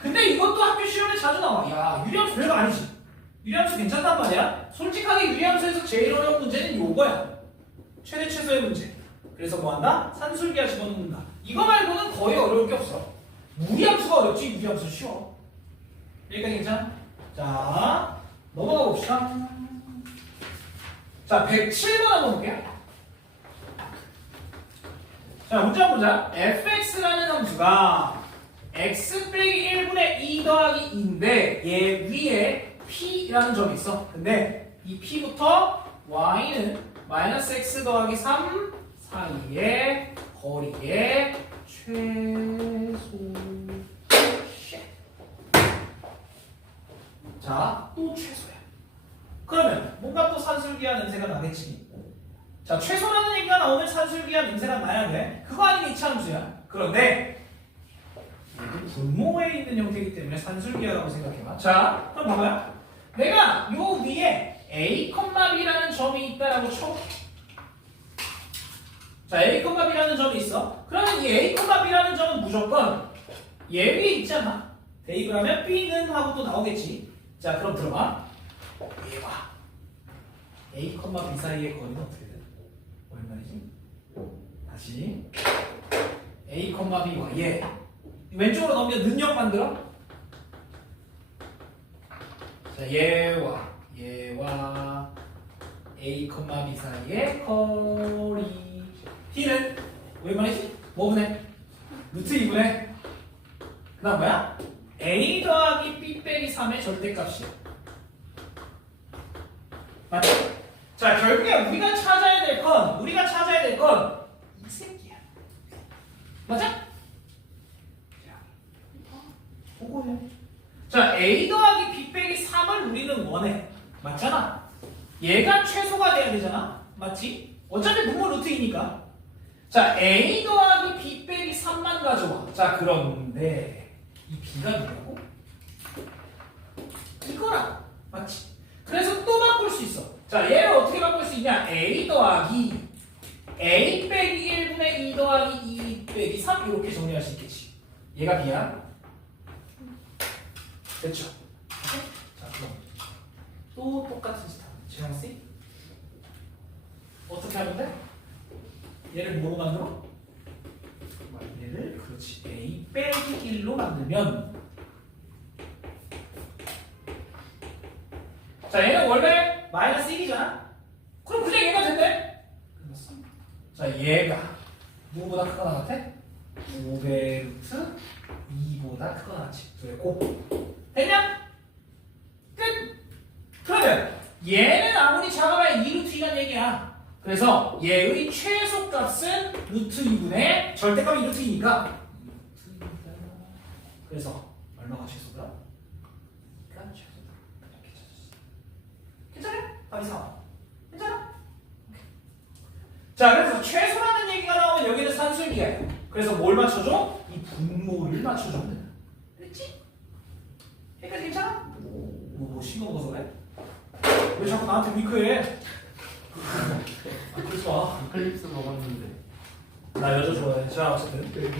근데 이것도 학교 시험에 자주 나와. 야, 유리함수 별거 아니지. 유리함수 괜찮단 말이야. 솔직하게 유리함수에서 제일 어려운 문제는 요거야. 최대 최소의 문제. 그래서 뭐 한다? 산술기하 집어넣는다. 이거 말고는 거의 어려울 게 없어. 무리함수가 어렵지, 유리함수 쉬워. 여기까지 괜찮아? 자, 넘어가 봅시다. 자, 107번 한번 볼게요. 자, 문제 한번 보자. fx라는 함수가 x 빼기 1분의 2 더하기 2인데 얘 위에 p라는 점이 있어. 근데 이 p부터 y는 마이너스 x 더하기 3 사이의 거리의 최소. 자, 또 최소야. 그러면 뭔가 또 산술기하 냄새가 나겠지. 자, 최소라는 얘기가 나오면 산술기하 냄새가 나야 돼. 그거 아니면 이차함수야. 그런데 얘도 분모에 있는 형태이기 때문에 산술기하라고 생각해봐. 자, 그럼 봐봐요. 내가 요 위에 a, b라는 점이 있다라고 쳐. 자, a, b라는 점이 있어. 그러면 이 a, b라는 점은 무조건 얘 위에 있잖아. 대입을 하면 b는 하고 또 나오겠지. 자, 그럼 들어봐. 얘와 a, b 사이의 거리는 어떻게 돼? 얼마이지? 다시 a, b와 얘 왼쪽으로 넘겨 능력 만들어. 자, 얘와 a, b 사이의 거리 t는 얼마이지? 뭐분해? 루트 2분의 그 다음 뭐야? a 더하기 b 빼기 3의 절대값이야. 맞지? 자, 결국에 우리가 찾아야 될 건 이 새끼야. 맞아? 자, 보고해. 자, a 더하기 b 빼기 3을 우리는 원해. 맞잖아? 얘가 최소가 돼야 되잖아? 맞지? 어차피 분모 루트이니까. 자, a 더하기 b 빼기 3만 가져와. 자, 그런데 이 b가 누구라고? 이거라. 맞지? 그래서 또 바꿀 수 있어. 자, 얘를 어떻게 바꿀 수 있냐? a 더하기 a 빼기 1분의 2 더하기 2 빼기 3 이렇게 정리할 수 있겠지. 얘가 b야. 됐죠? 자, 그럼 또 똑같은 짓 하면 재현씨 어떻게 하면 돼? 얘를 뭐로 만들어? 얘를 그렇지 a 빼기 1로 만들면 자, 얘는 원래 마이너스 1이잖아? 그럼 그냥 얘가 된대? 끝났어. 자, 얘가 누구보다 크거나 같아? 9배 루트 2보다 크거나 같지. 그래, 고. 됐냐? 끝! 그러면 얘는 아무리 작아봐야 2루트 2란 얘기야. 그래서 얘의 최소값은 루트 2분의 절대값이 루트 2니까 그래서 얼마가 최소다? 그러니까 최소다. 이렇게 찾았어. 괜찮아? 답이 4. 괜찮아? 자, 그래서 최소라는 얘기가 나오면 여기는 산술기하야. 그래서 뭘 맞춰줘? 이 분모를 맞춰주면 된다. 됐지? 여기까지 괜찮아? 뭐 싱거워서 그래? 왜 자꾸 나한테 윙크해? 아, 그러지 마. 클립스 먹었는데. 나 여자 좋아해. 자, 어쨌든.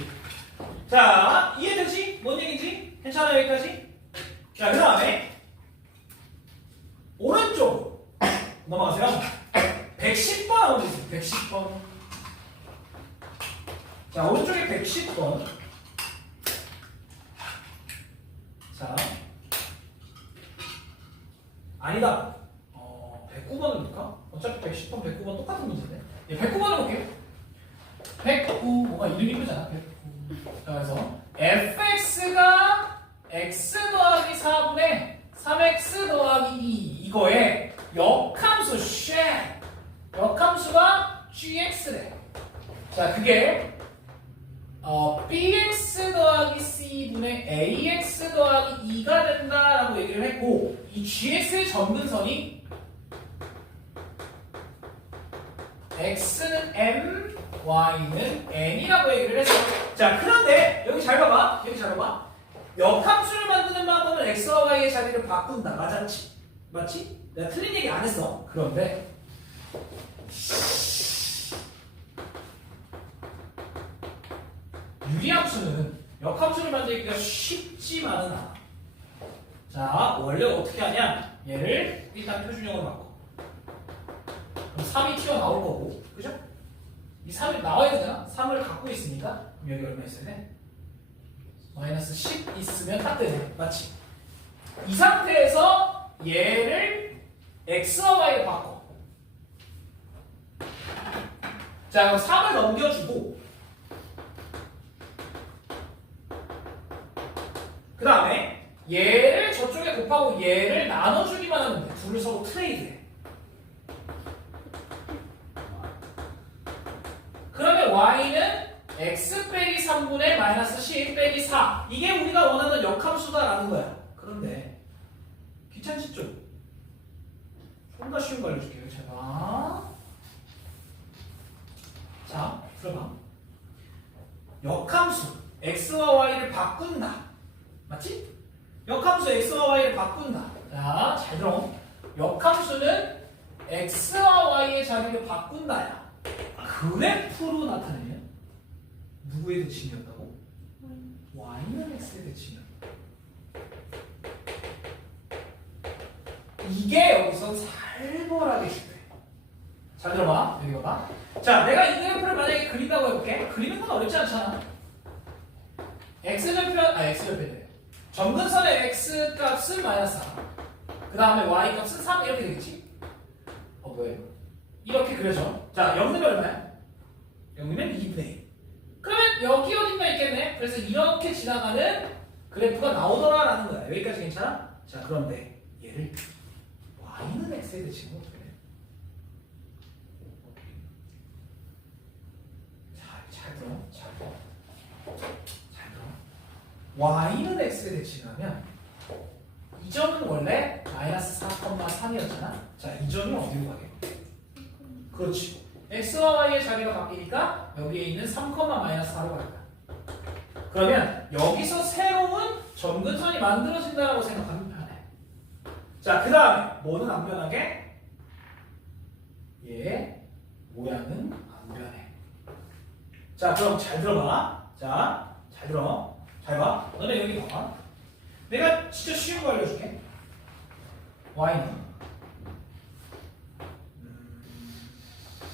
자, 이해되지? 뭔 얘기인지? 괜찮아, 여기까지? 자, 그 다음에 오른쪽 넘어가세요. 110번 하고 있어요. 110번. 자, 오른쪽에 110번. 자, 아니다. 109번을 볼까? 어차피 110번, 109번 똑같은 문제인데. 예, 109번을 볼게요. 109, 뭔가 이름이 이쁘잖아. 109. 자, 그래서 fx가 x 더하기 4분의 3x 더하기 2 이거에 역함수 쉐 자, 그게 bx 더하기 c분의 ax 더하기 2가 된다라고 얘기를 했고, 이 gx의 점근선이 x는 m, y는 n이라고 얘기를 했어. 자, 그런데 여기 잘 봐봐. 여기 잘 봐봐. 역함수를 만드는 방법은 x와 y의 자리를 바꾼다. 맞았지? 맞지? 내가 틀린 얘기 안 했어. 그런데 유리함수는 역함수를 만들기가 쉽지만은 않아. 자, 원래 어떻게 하냐? 얘를 일단 표준형으로 바꿔. 그럼 3이 튀어나올 거고, 그죠? 이 3이 나와야 되잖아? 3을 갖고 있으니까 그럼 여기 얼마 있어야 돼? 마이너스 10 있으면 딱 되네. 맞지? 이 상태에서 얘를 x와 y로 바꿔. 자, 그럼 3을 넘겨주고 그 다음에 얘를 저쪽에 곱하고 얘를 나눠주기만 하면 돼. 둘을 서로 트레이드해. 그러면 y는 x 빼기 3분의 마이너스 10 빼기 4. 이게 우리가 원하는 역함수다라는 거야. 그런데 귀찮지 좀? 좀 더 쉬운 거 알려줄게요. 제가 자, 들어봐. 역함수 x와 y를 바꾼다. 맞지? 역함수 x와 y를 바꾼다. 자, 잘 들어. 역함수는 x와 y의 자리를 바꾼다야. 그래프로 나타내면 누구의 대칭이었다고? y는 x의 대칭이었다. 이게 여기서 살벌하게 중요해. 잘 들어봐. 여기 봐봐. 자, 내가 이 그래프를 만약에 그린다고 해볼게. 그리는 건 어렵지 않잖아. x절편 점근선의 x 값은 마이너스 4. 그 다음에 y 값은 3 이렇게 되겠지? 뭐야 이거? 이렇게 그려져. 자, 0는 얼마야? 0이면 2분의 1. 그러면 여기 어딘가 있겠네. 그래서 이렇게 지나가는 그래프가 나오더라라는 거야. 여기까지 괜찮아? 자, 그런데 얘를 y는 x에 대칭은 어떻게 돼? 잘 들어. y는 x에 대칭하면 이 점은 원래 마이너스 4,3이었잖아. 자, 이 점이 어디로 가게? 그렇지. x와 y의 자리가 바뀌니까 여기에 있는 3, 마이너스 4로 간다. 그러면 여기서 새로운 점근선이 만들어진다라고 생각하면 편해. 자, 그 다음에 뭐는 안 변하게? 얘 모양은 안 변해. 자, 그럼 잘 들어봐. 자, 잘 들어. 잘 봐. 너네 여기 봐봐. 내가 진짜 쉬운 거 알려줄게. y는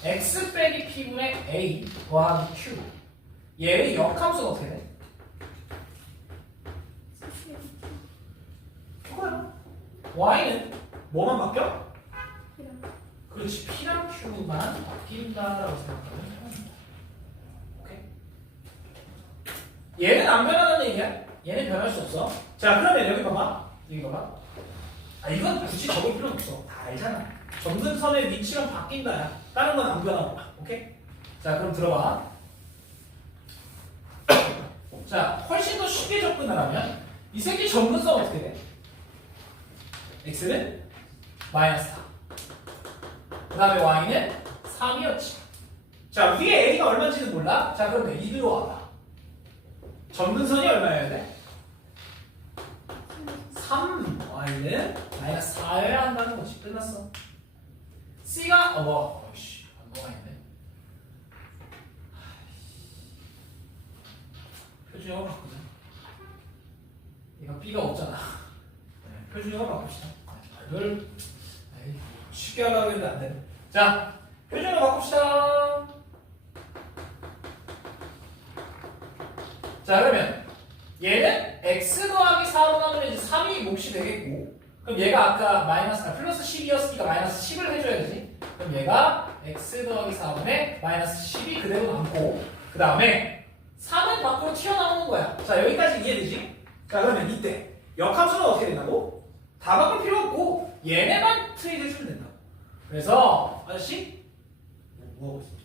x 빼기 p분의 a 더하기 q. 얘의 역함수가 어떻게 돼? 그거야. y는 뭐만 바뀌어? 그렇지. p랑 q만 바뀐다라고 생각하면 됩니다. 오케이? 얘는 안 변하는 얘기야. 얘는 변할 수 없어. 자, 그러면 여기 봐봐. 여기 봐봐. 이건 굳이 적을 필요는 없어. 다 알잖아. 점근선의 위치만 바뀐다야. 다른 건 안 변하고. 오케이? 자, 그럼 들어봐. 자, 훨씬 더 쉽게 접근하려면 이 새끼 점근선 어떻게 돼? x는 마이너스 4. 그 다음에 y는 3이었지. 자, 위에 a가 얼마인지는 몰라? 자, 그러면 이리로 와봐. 점근선이 얼마여야 돼? 3. y는 마이너스 4여야 한다는 거지. 끝났어. c가 어이씨, 안 넘어가있네. 표준형으로 바꾸자. 얘가 b가 없잖아. 네, 표준형으로 바꿉시다. 이걸 쉽게 하려고 했는데 안 되네. 자, 표준으로 바꿉시다. 자, 그러면 얘는 x 더하기 4로 나누면 이제 3이 몫이 되겠고, 그럼 얘가 아까 플러스 10이었으니까 마이너스 10을 해줘야 되지. 그럼 얘가 x 더하기 4분의 마이너스 10이 그대로 남고, 그 다음에 3은 밖으로 튀어나오는 거야. 자, 여기까지 이해되지? 자, 그러면 이때 역함수는 어떻게 된다고? 다 바꿀 필요 없고 얘네만 트레이드 해주면 된다. 그래서 아저씨 뭐 하고 있어?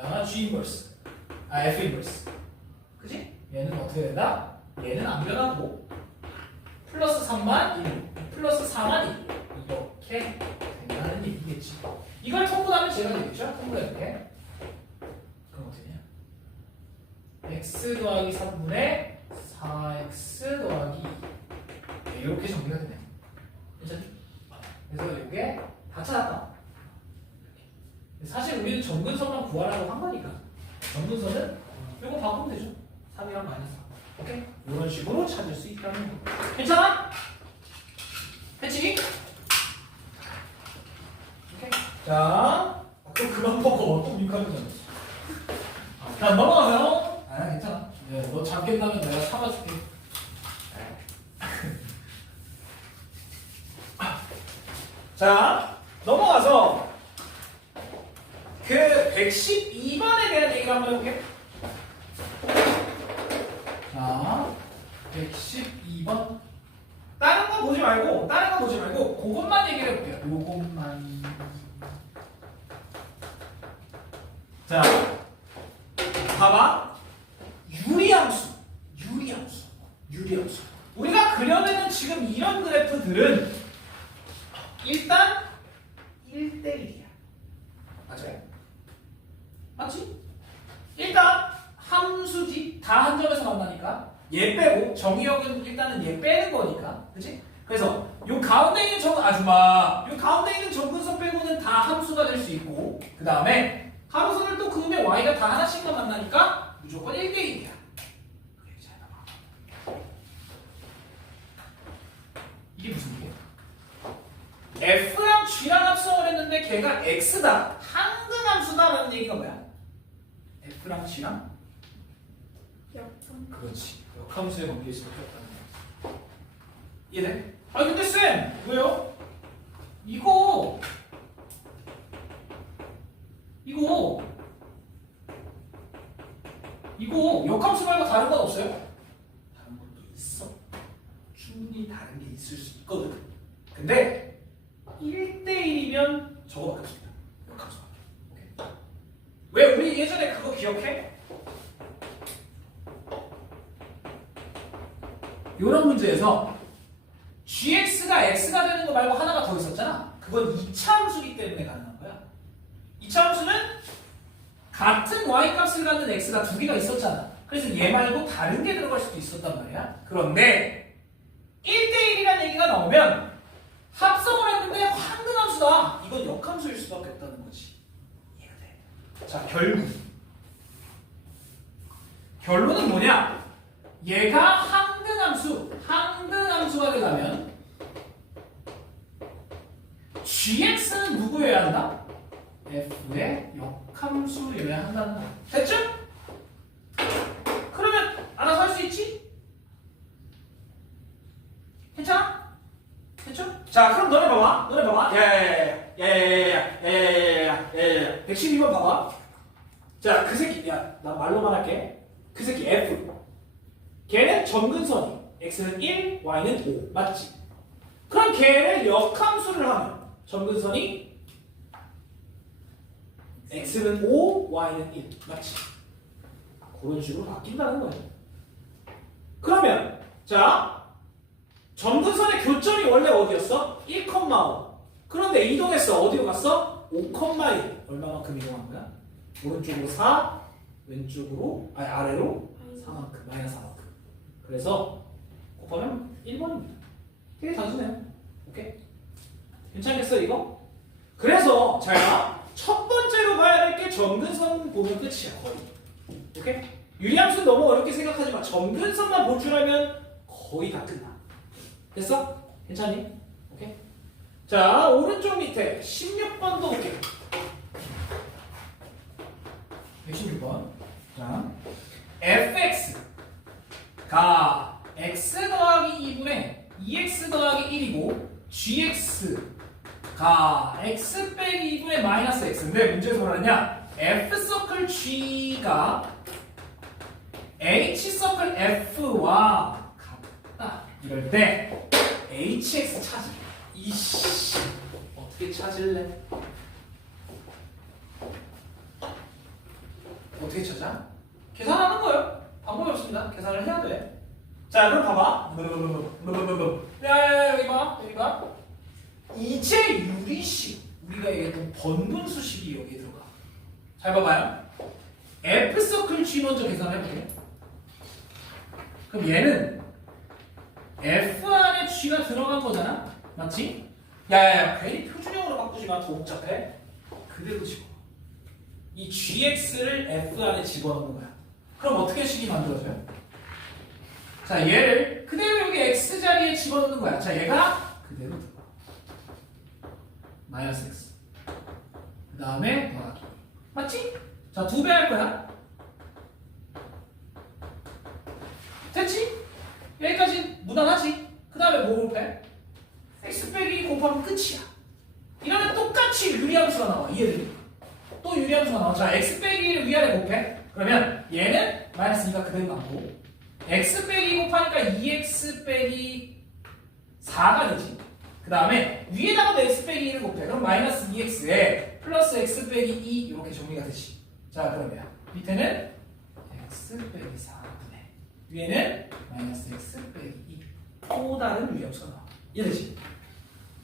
자, G 인버스. F 인버스. 그지? 얘는 어떻게 된다? 얘는 안 변하고 플러스 3만 1, 플러스 4만 1 이렇게 된다는 얘기겠지. 이걸 통분하면 제가 되겠죠? 통분해볼게. 그럼 어떻게 되냐? x 더하기 3분의 4x 더하기 2 네, 이렇게 정리가 되네. 괜찮죠? 그래서 이게 다 찾았다. 사실 우리는 정근선만 구하라고 한 거니까 정근선은 이거 바꾸면 되죠. 3이랑 마이너스 4. 오케이? 이런 식으로 찾을 수 있다는 거. 괜찮아? 해치기? 오케이? 자, 또 그만 먹어. 또 민카면 잖아. 자, 넘어가세요. 아, 괜찮아. 네, 너 잡겠다면 내가 참아줄게. 자, 넘어가서 그 112번에 대한 얘기를 한번 해볼게. 자, 112번. 다른 거 보지 말고, 그것만 얘기를 해볼게요. 요것만. 자, 봐봐. 유리함수. 우리가 그려내는 지금 이런 그래프들은 일단 1대1이야. 맞아요? 맞지? 일단 함수지. 다 한 점에서 만나니까 얘 빼고 정의역은 일단은 얘 빼는 거니까. 그치? 그래서 요 가운데 있는 요 가운데 있는 정근선 빼고는 다 함수가 될 수 있고 그 다음에 가로선을 또 그으면 y가 다 하나씩만 만나니까 무조건 1대1이야. 이게 무슨 얘기야? F랑 G랑 합성을 했는데 걔가 X다. 항등함수다라는 얘기가 뭐야? F랑 G랑? 역함. 그렇지. 역함수에 관계일 수밖에 없다는 거야. 이해돼? 아 근데 쌤! 왜요? 이거 역함수 말고 다른 건 없어요? 다른 것도 있어. 충분히 다른 게 있을 수 있거든. 근데 1대1이면 저거밖에 없습니다. 역함수밖에. 오케이. 왜 우리 예전에 그거 기억해? 이런 문제에서 gx가 x가 되는 거 말고 하나가 더 있었잖아. 그건 2차 함수기 때문에 가능한 거야. 2차 함수는 같은 y값을 갖는 x가 두 개가 있었잖아. 그래서 얘 말고 다른 게 들어갈 수도 있었단 말이야. 그런데 1대1이라는 얘기가 나오면 합성을 했는데 항등함수다. 이건 역함수일 수밖에 없다는 거지. 이해가 돼? 자, 결론은 뭐냐? 얘가 항등함수가 되려면 gx는 누구여야 한다? f의 역함수여야 한다는 거야. 됐죠? 그러면 알아서 할 수 있지? 괜찮아? 됐죠? 자, 그럼 너네 봐봐. 야야야야야야야야야야야야야 112번 봐봐. 자, 그 새끼, 야, 나 말로만 할게. 그 새끼 F. 걔는 정근선이 x는 1, y는 5. 맞지? 그럼 걔를 역함수를 하면 정근선이 x는 5, y는 1. 맞지? 그런 식으로 바뀐다는 거예요. 그러면 자, 정근선의 교점이 원래 어디였어? 1,5. 그런데 이동했어. 어디로 갔어? 5,1. 얼마만큼 이동한 거야? 오른쪽으로 4, 왼쪽으로 아래로 4만큼, 마이너스 4만큼. 그래서 곱하면 1번입니다. 되게 단순해요. 오케이? 괜찮겠어 이거? 그래서 자, 첫 번째로 봐야 될 게 정근선 보면 끝이야 거의. 오케이? 유리함수 너무 어렵게 생각하지 마. 정근선만 볼 줄 알면 거의 다 끝나. 됐어? 괜찮니? 오케이? 자, 오른쪽 밑에 16번도 볼게요. 116번. 자, fx가 x 더하기 2분의 2x 더하기 1이고 gx가 x 빼기 2분의 마이너스 x인데 문제에서 뭐라냐? f 서클 g가 h 서클 f와 같다. 이럴 때 hx 찾으래. 이씨 어떻게 찾을래? 어떻게 찾아? 계산하는 거예요. 방법이 없습니다. 계산을 해야 돼. 자, 그럼 봐봐. 야, 여기 봐. 여기 봐. 이제 유리식. 우리가 얘기했던 번분수식이 여기에 들어가. 잘 봐봐요. F 서클 G 먼저 계산해볼게. 그럼 얘는 F 안에 G가 들어간 거잖아? 맞지? 야야야, 괜히 표준형으로 바꾸지 마. 더 복잡해. 그대로 집어넣어. 이 GX를 F 안에 집어넣는 거야. 그럼 어떻게 식이 만들어져요? 자, 얘를 그대로 여기 X 자리에 집어넣는 거야. 자, 얘가 그대로 들어가. 마이너스 X. 그 다음에 더하기. 맞지? 자, 2배 할 거야. 됐지? 여기까지 무난하지? 그 다음에 뭐 곱해? X 빼기 곱하면 끝이야. 이러면 똑같이 유리함수가 나와. 이해되니? 또 유리함수가 나와. 자, X 빼기를 위아래 곱해. 그러면 얘는 마이너스 2가 그대로 남고 X 빼기 곱하니까 2X 빼기 4가 되지. 그 다음에 위에다가도 X 빼기 1을 곱해. 그럼 마이너스 2X에 플러스 X 빼기 2 이렇게 정리가 되지. 자, 그러면 밑에는 X 빼기 4분의 위에는 마이너스 X 빼기 2. 또 다른 유리함수가 나와. 이해되지?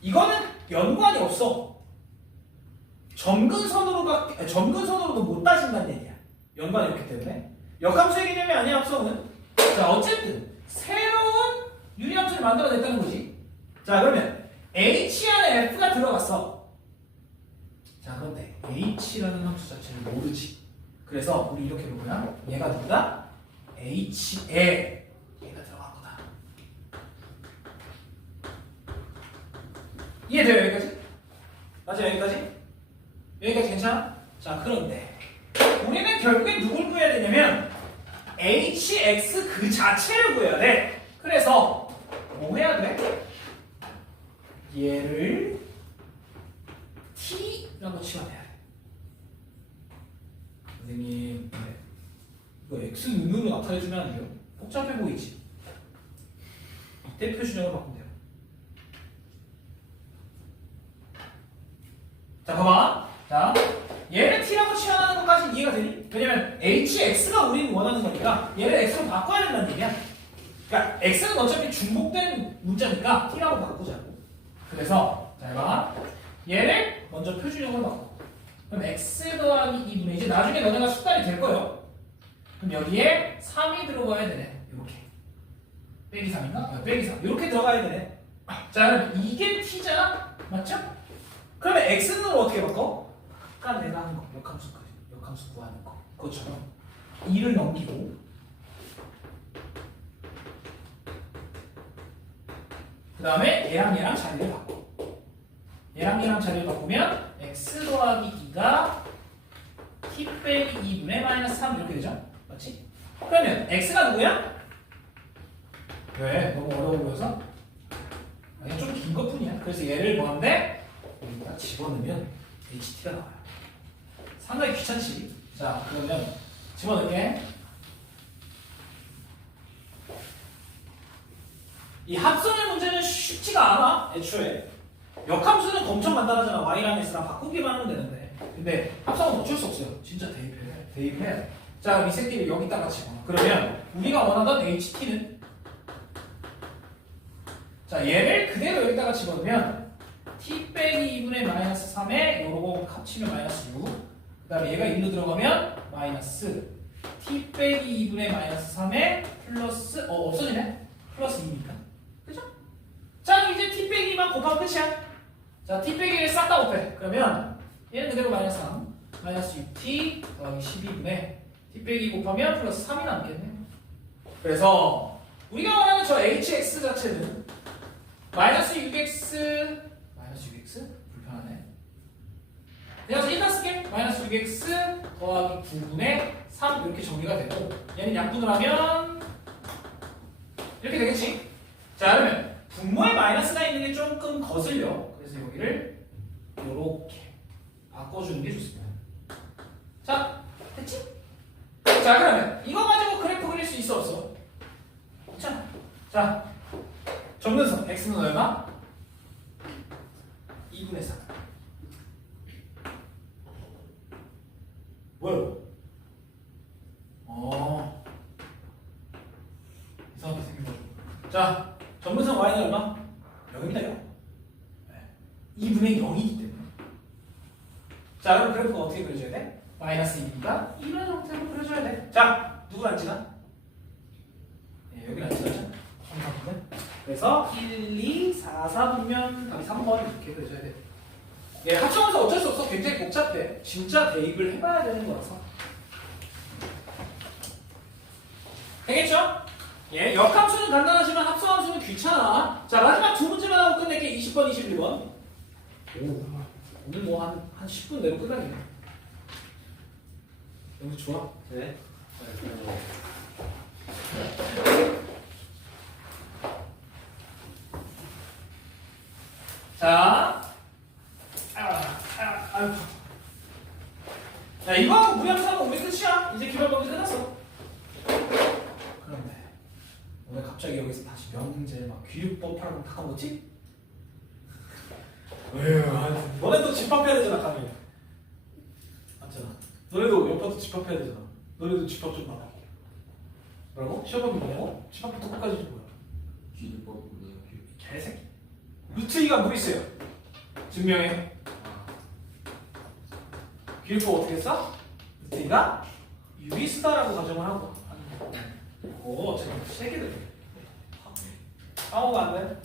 이거는 연관이 없어. 점근선으로도 못 따진다는 얘기야. 연관이 없기 때문에. 역함수의 개념이 아니야, 합성은. 자, 어쨌든 새로운 유리함수를 만들어냈다는 거지. 자, 그러면 H 안에 F가 들어갔어. 자, 그런데 H라는 함수 자체를 모르지. 그래서 우리 이렇게 볼 거야. 얘가 누구다? H에 얘가 들어간 거다. 이해돼요, 여기까지? 맞아, 여기까지? 여기까지 괜찮아? 자, 그런데 우리는 결국에 누굴 구해야 되냐면 HX 그 자체를 구해야 돼. 그래서 뭐 해야 돼? 얘를 T라고 치환해야 돼. 선생님, 이거 X 눈으로 나타내주면 안 돼요? 복잡해 보이지? 이때 표준형을 바꾸면 돼요. 자, 봐봐. 자, 얘를 T라고 치환하는 것까지 이해가 되니? 왜냐면 HX가 우리는 원하는 거니까 얘를 X로 바꿔야 된다는 얘기야. 그러니까 X는 어차피 중복된 문자니까 T라고 바꾸자고. 그래서 자, 해봐. 얘를 먼저 표준형으로 바꿔. 그럼 X 더하기 2분의 이제 나중에 너네가 숫달이 될 거예요. 그럼 여기에 3이 들어가야 되네. 이렇게. 빼기 3인가? 빼기 3. 이렇게 들어가야 되네. 자, 그럼 이게 T잖아? 맞죠? 그러면 X는 어떻게 바꿔? 아까 내가 한 거, 역함수 구하는 거. 그것처럼 2를 넘기고 그 다음에 얘랑 자리를 바꿔. 얘랑 자리를 바꾸면 x 더하기 2가 t 빼기 2분의 마이너스 3 이렇게 되죠? 맞지? 그러면 x가 누구야? 왜? 너무 어려워 보여서? 그냥 좀 긴 것 뿐이야. 그래서 얘를 뭐하는데 여기다 집어넣으면 ht가 나와요. 상당히 귀찮지? 자, 그러면 집어넣을게. 이 합성의 문제는 쉽지가 않아, 애초에. 역함수는 엄청 간단하잖아. y랑 s랑 바꾸기만 하면 되는데. 근데 합성은 어쩔 수 없어요. 진짜 대입해야 돼. 자, 그럼 이 새끼를 여기다가 집어넣어. 그러면 우리가 원하던 ht는 자, 얘를 그대로 여기다가 집어넣으면 t 빼기 2분의 마이너스 3에 요거 합치면 마이너스 6. 그 다음에 얘가 1로 들어가면 마이너스 t 빼기 2분의 마이너스 3에 플러스 없어지네? 플러스 2니까. 그죠? 자, 이제 t 빼기만 곱하면 끝이야. 자, t 빼기를 싹 다 곱해. 그러면 얘는 그대로 마이너스 3 마이너스 6t 더하기 12분의 t 빼기 곱하면 플러스 3이 남겠네. 그래서 우리가 원하는 저 hx 자체는 마이너스 6x 불편하네. 내가 일단 쓸게. 마이너스 6x 더하기 9분의 3 이렇게 정리가 되고 얘는 약분을 하면 이렇게 되겠지. 자, 그러면 분모에 마이너스가 있는 게 조금 거슬려. 그래서 여기를 이렇게 바꿔주는 게 좋습니다. 자, 됐지? 자, 그러면 이거 가지고 그래프 그릴 수 있어 없어? 있잖아. 자, 점근선 x는 얼마? 2분의 4. 뭐요? 자, 전분선 y는 얼마? 0입니다. 0. 2분의 0이기 때문에. 자, 그럼 그래프가 어떻게 그려져야 돼? 마이너스 2니까 이런 형태로 그려줘야 돼. 자, 누구를 안 지나? 네, 여기는 안 지나죠? 3, 4분면. 그래서 1, 2, 4, 4분면 답이 3번 이렇게 그려줘야 돼. 예, 합성해서 어쩔 수 없어. 굉장히 복잡해. 진짜 대입을 해봐야 되는 거라서. 되겠죠? 예, 역함수는 간단하지만 합성함수는 귀찮아. 자, 마지막 두 문제만 하고 끝낼게. 20번, 21번. 오, 오늘 뭐 한 10분 내로 끝나겠네. 너무 좋아. 네. 자, 아유. 자, 이거 무리함수하고 오늘 끝이야. 이제 기말고사 끝났어. 그런데 오늘 갑자기 여기서 다시 명제 막 귀육법 하라고 다 까먹지? 에휴, 너네도 집합해야 되잖아, 강의. 맞잖아. 너네도 옆에도 집합해야 되잖아. 너네도 집합 좀 봐봐. 뭐라고? 시험하면 뭐냐고? 집합부터 끝까지 좀 뭐야? 귀법 뭐예요? 개새끼. 루트 2가 뭐 있어요? 증명해. 귀육법 어떻게 써? 루트 2가 유리수다라고 가정을 하고 하는 거. 오, 잠깐 세개들. 까먹으면 안 돼.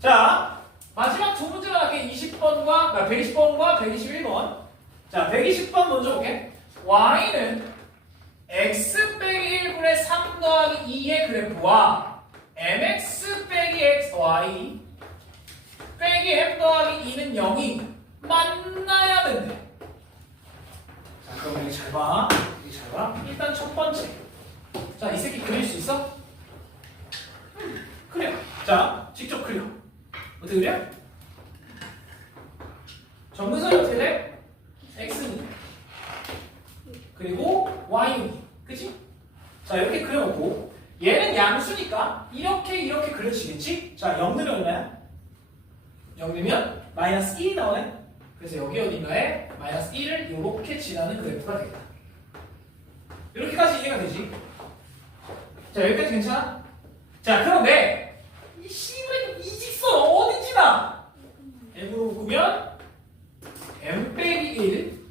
자, 마지막 두 문제만 할게. 20번과 120번과 121번. 자, 120번 먼저 볼게. y는 x 빼기 1분의 3 더하기 2의 그래프와 mx 빼기 xy 빼기 m 더하기 2는 0이 만나야 된대. 자, 그럼 여기 잘 봐. 여기 잘 봐. 일단 첫 번째. 자, 이 새끼 그릴 수 있어? 그려. 자, 직접 그려. 어떻게 그려? 정근선이 어떻게 돼? x는 그리고 y는 그치? 자, 이렇게 그려놓고 얘는 양수니까 이렇게 그려지겠지? 자, 0 넣으면 얼마야? 0 넣으면 마이너스 1이 나오네. 그래서 여기 어딘가에 마이너스 1을 이렇게 지나는 그래프가 되겠다. 이렇게까지 이해가 되지? 자, 여기까지 괜찮아? 자, 그런데 이 C는 이 직선 어디 지나? M으로 묶으면 M 빼기 1.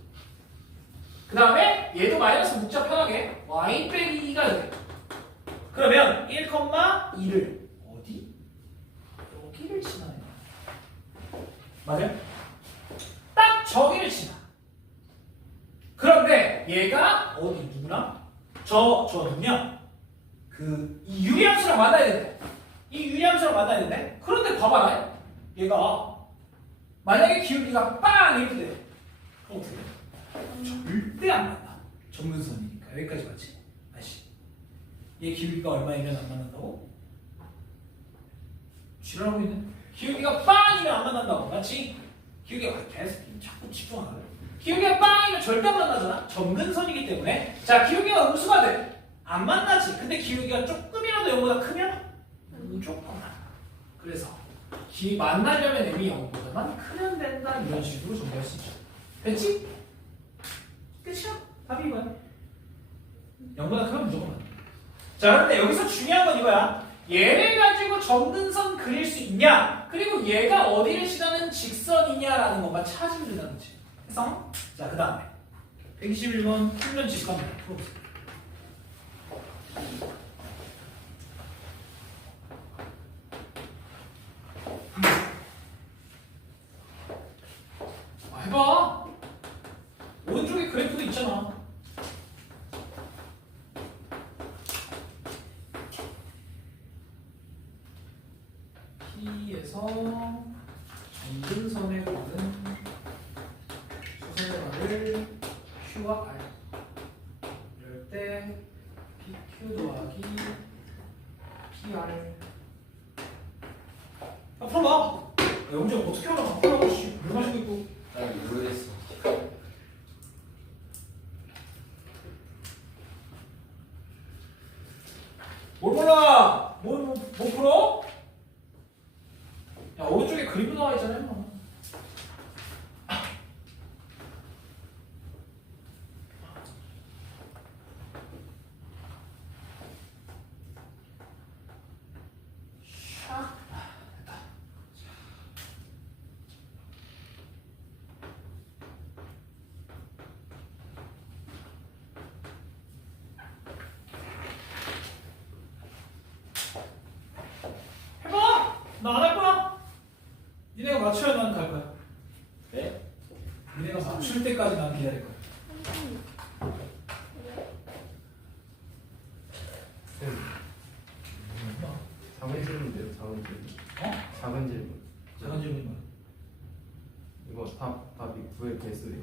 그 다음에 얘도 마이너스 묶자 편하게 Y 빼기 2가 돼. 그러면 1,2를 어디? 여기를 지나요. 맞아요? 딱 저기를 지나. 그런데 얘가 어디 누구랑? 저 누구냐? 이 유리함수랑 만나야 된대. 이 유리함수랑 만나야 된대. 그런데 봐봐라. 얘가 만약에 기울기가 빵 이렇게 돼. 그럼 어떻게 돼? 절대 안 만나. 정근선이니까. 여기까지 맞지? 다시. 얘 기울기가 얼마이면 안 만난다고? 지랄하고 있네. 기울기가 빵이면 안 만난다고. 맞지? 기울기가 계속 자꾸 집중하네. 기울기가 빵이면 절대 안 만나잖아. 정근선이기 때문에. 자, 기울기가 음수가 돼. 안 만나지. 근데 기울기가 조금이라도 0보다 크면 무조건 만나. 그래서 만나려면 m이 0보다만 크면 된다. 이런 식으로 정리할 수 있죠. 됐지? 끝이야. 답이 이거야. 0보다 크면 무조건 만나. 자, 그런데 여기서 중요한 건 이거야. 얘를 가지고 정근선 그릴 수 있냐? 그리고 얘가 어디를 지나는 직선이냐라는 것만 찾으면 된다는 거지. 해서 자, 그 다음에 121번 풀면 직선입니다. 풀어보세요. 해봐. 오른쪽에 그래프도 있잖아. P에서 정근선에 가는 수선의 Q와 R. 이럴 때 PQ 더하기 PR. 풀어봐. 영재 어떻게 하나 풀어봐. 씨, 물 마시고 있고. 나 모르겠어. 뭘 몰라? 뭐 풀어? 야, 오른쪽에 그림도 나와 있잖아요. 맞춰야 난 갈 거야. 네? 니네가 맞출 때까지 난 기다릴 거야. 36. 작은 질문인데요, 작은 질문. 어? 작은 질문. 작은 질문이 뭐야? 이거 답이 9의 개수예요.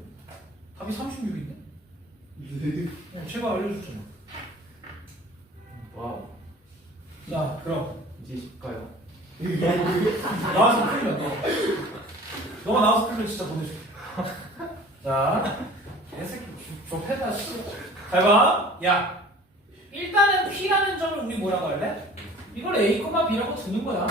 답이 36인데? 제가 알려줬잖아. 와우. 자, 그럼 이제 쉽까요? 나와서 풀면 너. 너가 나와서 풀면 진짜 보내줄게. 자, 개새끼 좁혀다 씨. 잘 봐. 야, 일단은 P라는 점을 우리 뭐라고 할래? 이걸 A, B라고 두는 거야.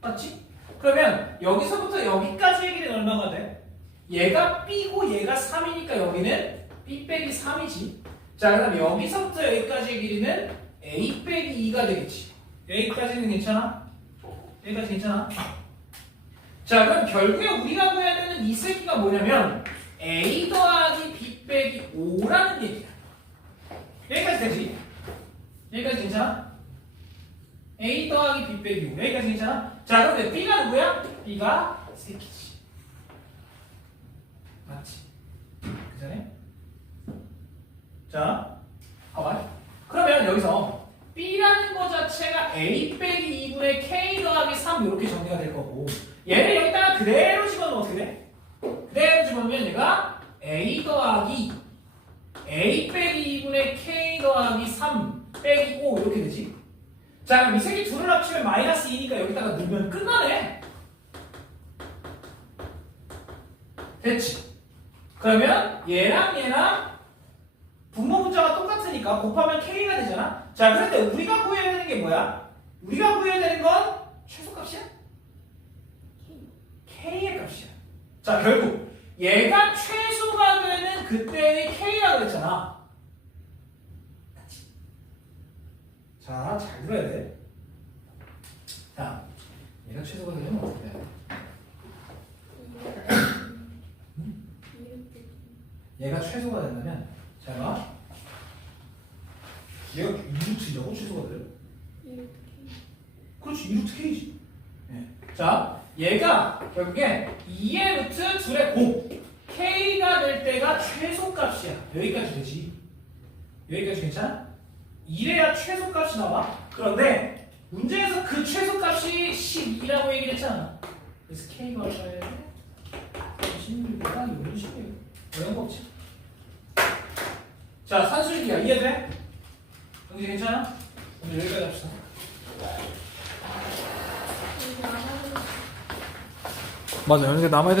맞지? 그러면 여기서부터 여기까지의 길이는 얼마가 돼? 얘가 B고 얘가 3이니까 여기는 B 빼기 3이지. 자, 그럼 여기서부터 여기까지의 길이는 A 빼기 2가 되겠지. 여기까지는 괜찮아? 여기까지 괜찮아? 자, 그럼 결국에 우리가 구해야 되는 이 새끼가 뭐냐면 A 더하기 B 빼기 5라는 얘기야. 여기까지 되지? 여기까지 괜찮아? A 더하기 B 빼기 5 여기까지 괜찮아? 자, 그런데 B가 누구야? B가 새끼지. 맞지? 그 전에? 자, 봐봐. 그러면 여기서 B라는 거 자체가 A 빼기 2분의 K 더하기 3 이렇게 정리가 될 거고 얘를 여기다가 그대로 집어넣으면 어떻게 돼? 그대로 집어넣으면 얘가 A 더하기 A 빼기 2분의 K 더하기 3 빼기 5 이렇게 되지. 자, 그럼 이 새끼 둘을 합치면 마이너스 2니까 여기다가 넣으면 끝나네. 됐지? 그러면 얘랑 분모 문자가 똑같으니까 곱하면 K가 되잖아. 자, 그런데 우리가 구해야 되는 게 뭐야? 우리가 구해야 되는 건 최소값이야? K의 값이야. 자, 결국 얘가 최소가 되는 그때의 K라고 그랬잖아. 맞지? 자, 잘 들어야 돼. 자, 얘가 최소가 되려면 어떻게 해야 돼? 얘가 최소가 된다면 잘 봐. 얘가 2루트냐고 최소가 돼요? 그렇지, 2루트 K지. 네. 자, 얘가 결국에 2의 루트 둘의 곱 K가 될 때가 최소값이야. 여기까지 되지. 여기까지 괜찮아? 이래야 최소값이 나와. 그런데 문제에서 그 최소값이 12라고 얘기를 했잖아. 그래서 K가 얼마야 돼? 16보다 이거는 10이에요. 어려운 거 없지? 자, 산술기야. 이해돼? 정지 괜찮아? 오늘 여기까지 합시다. 맞아, 여기 남아야 되는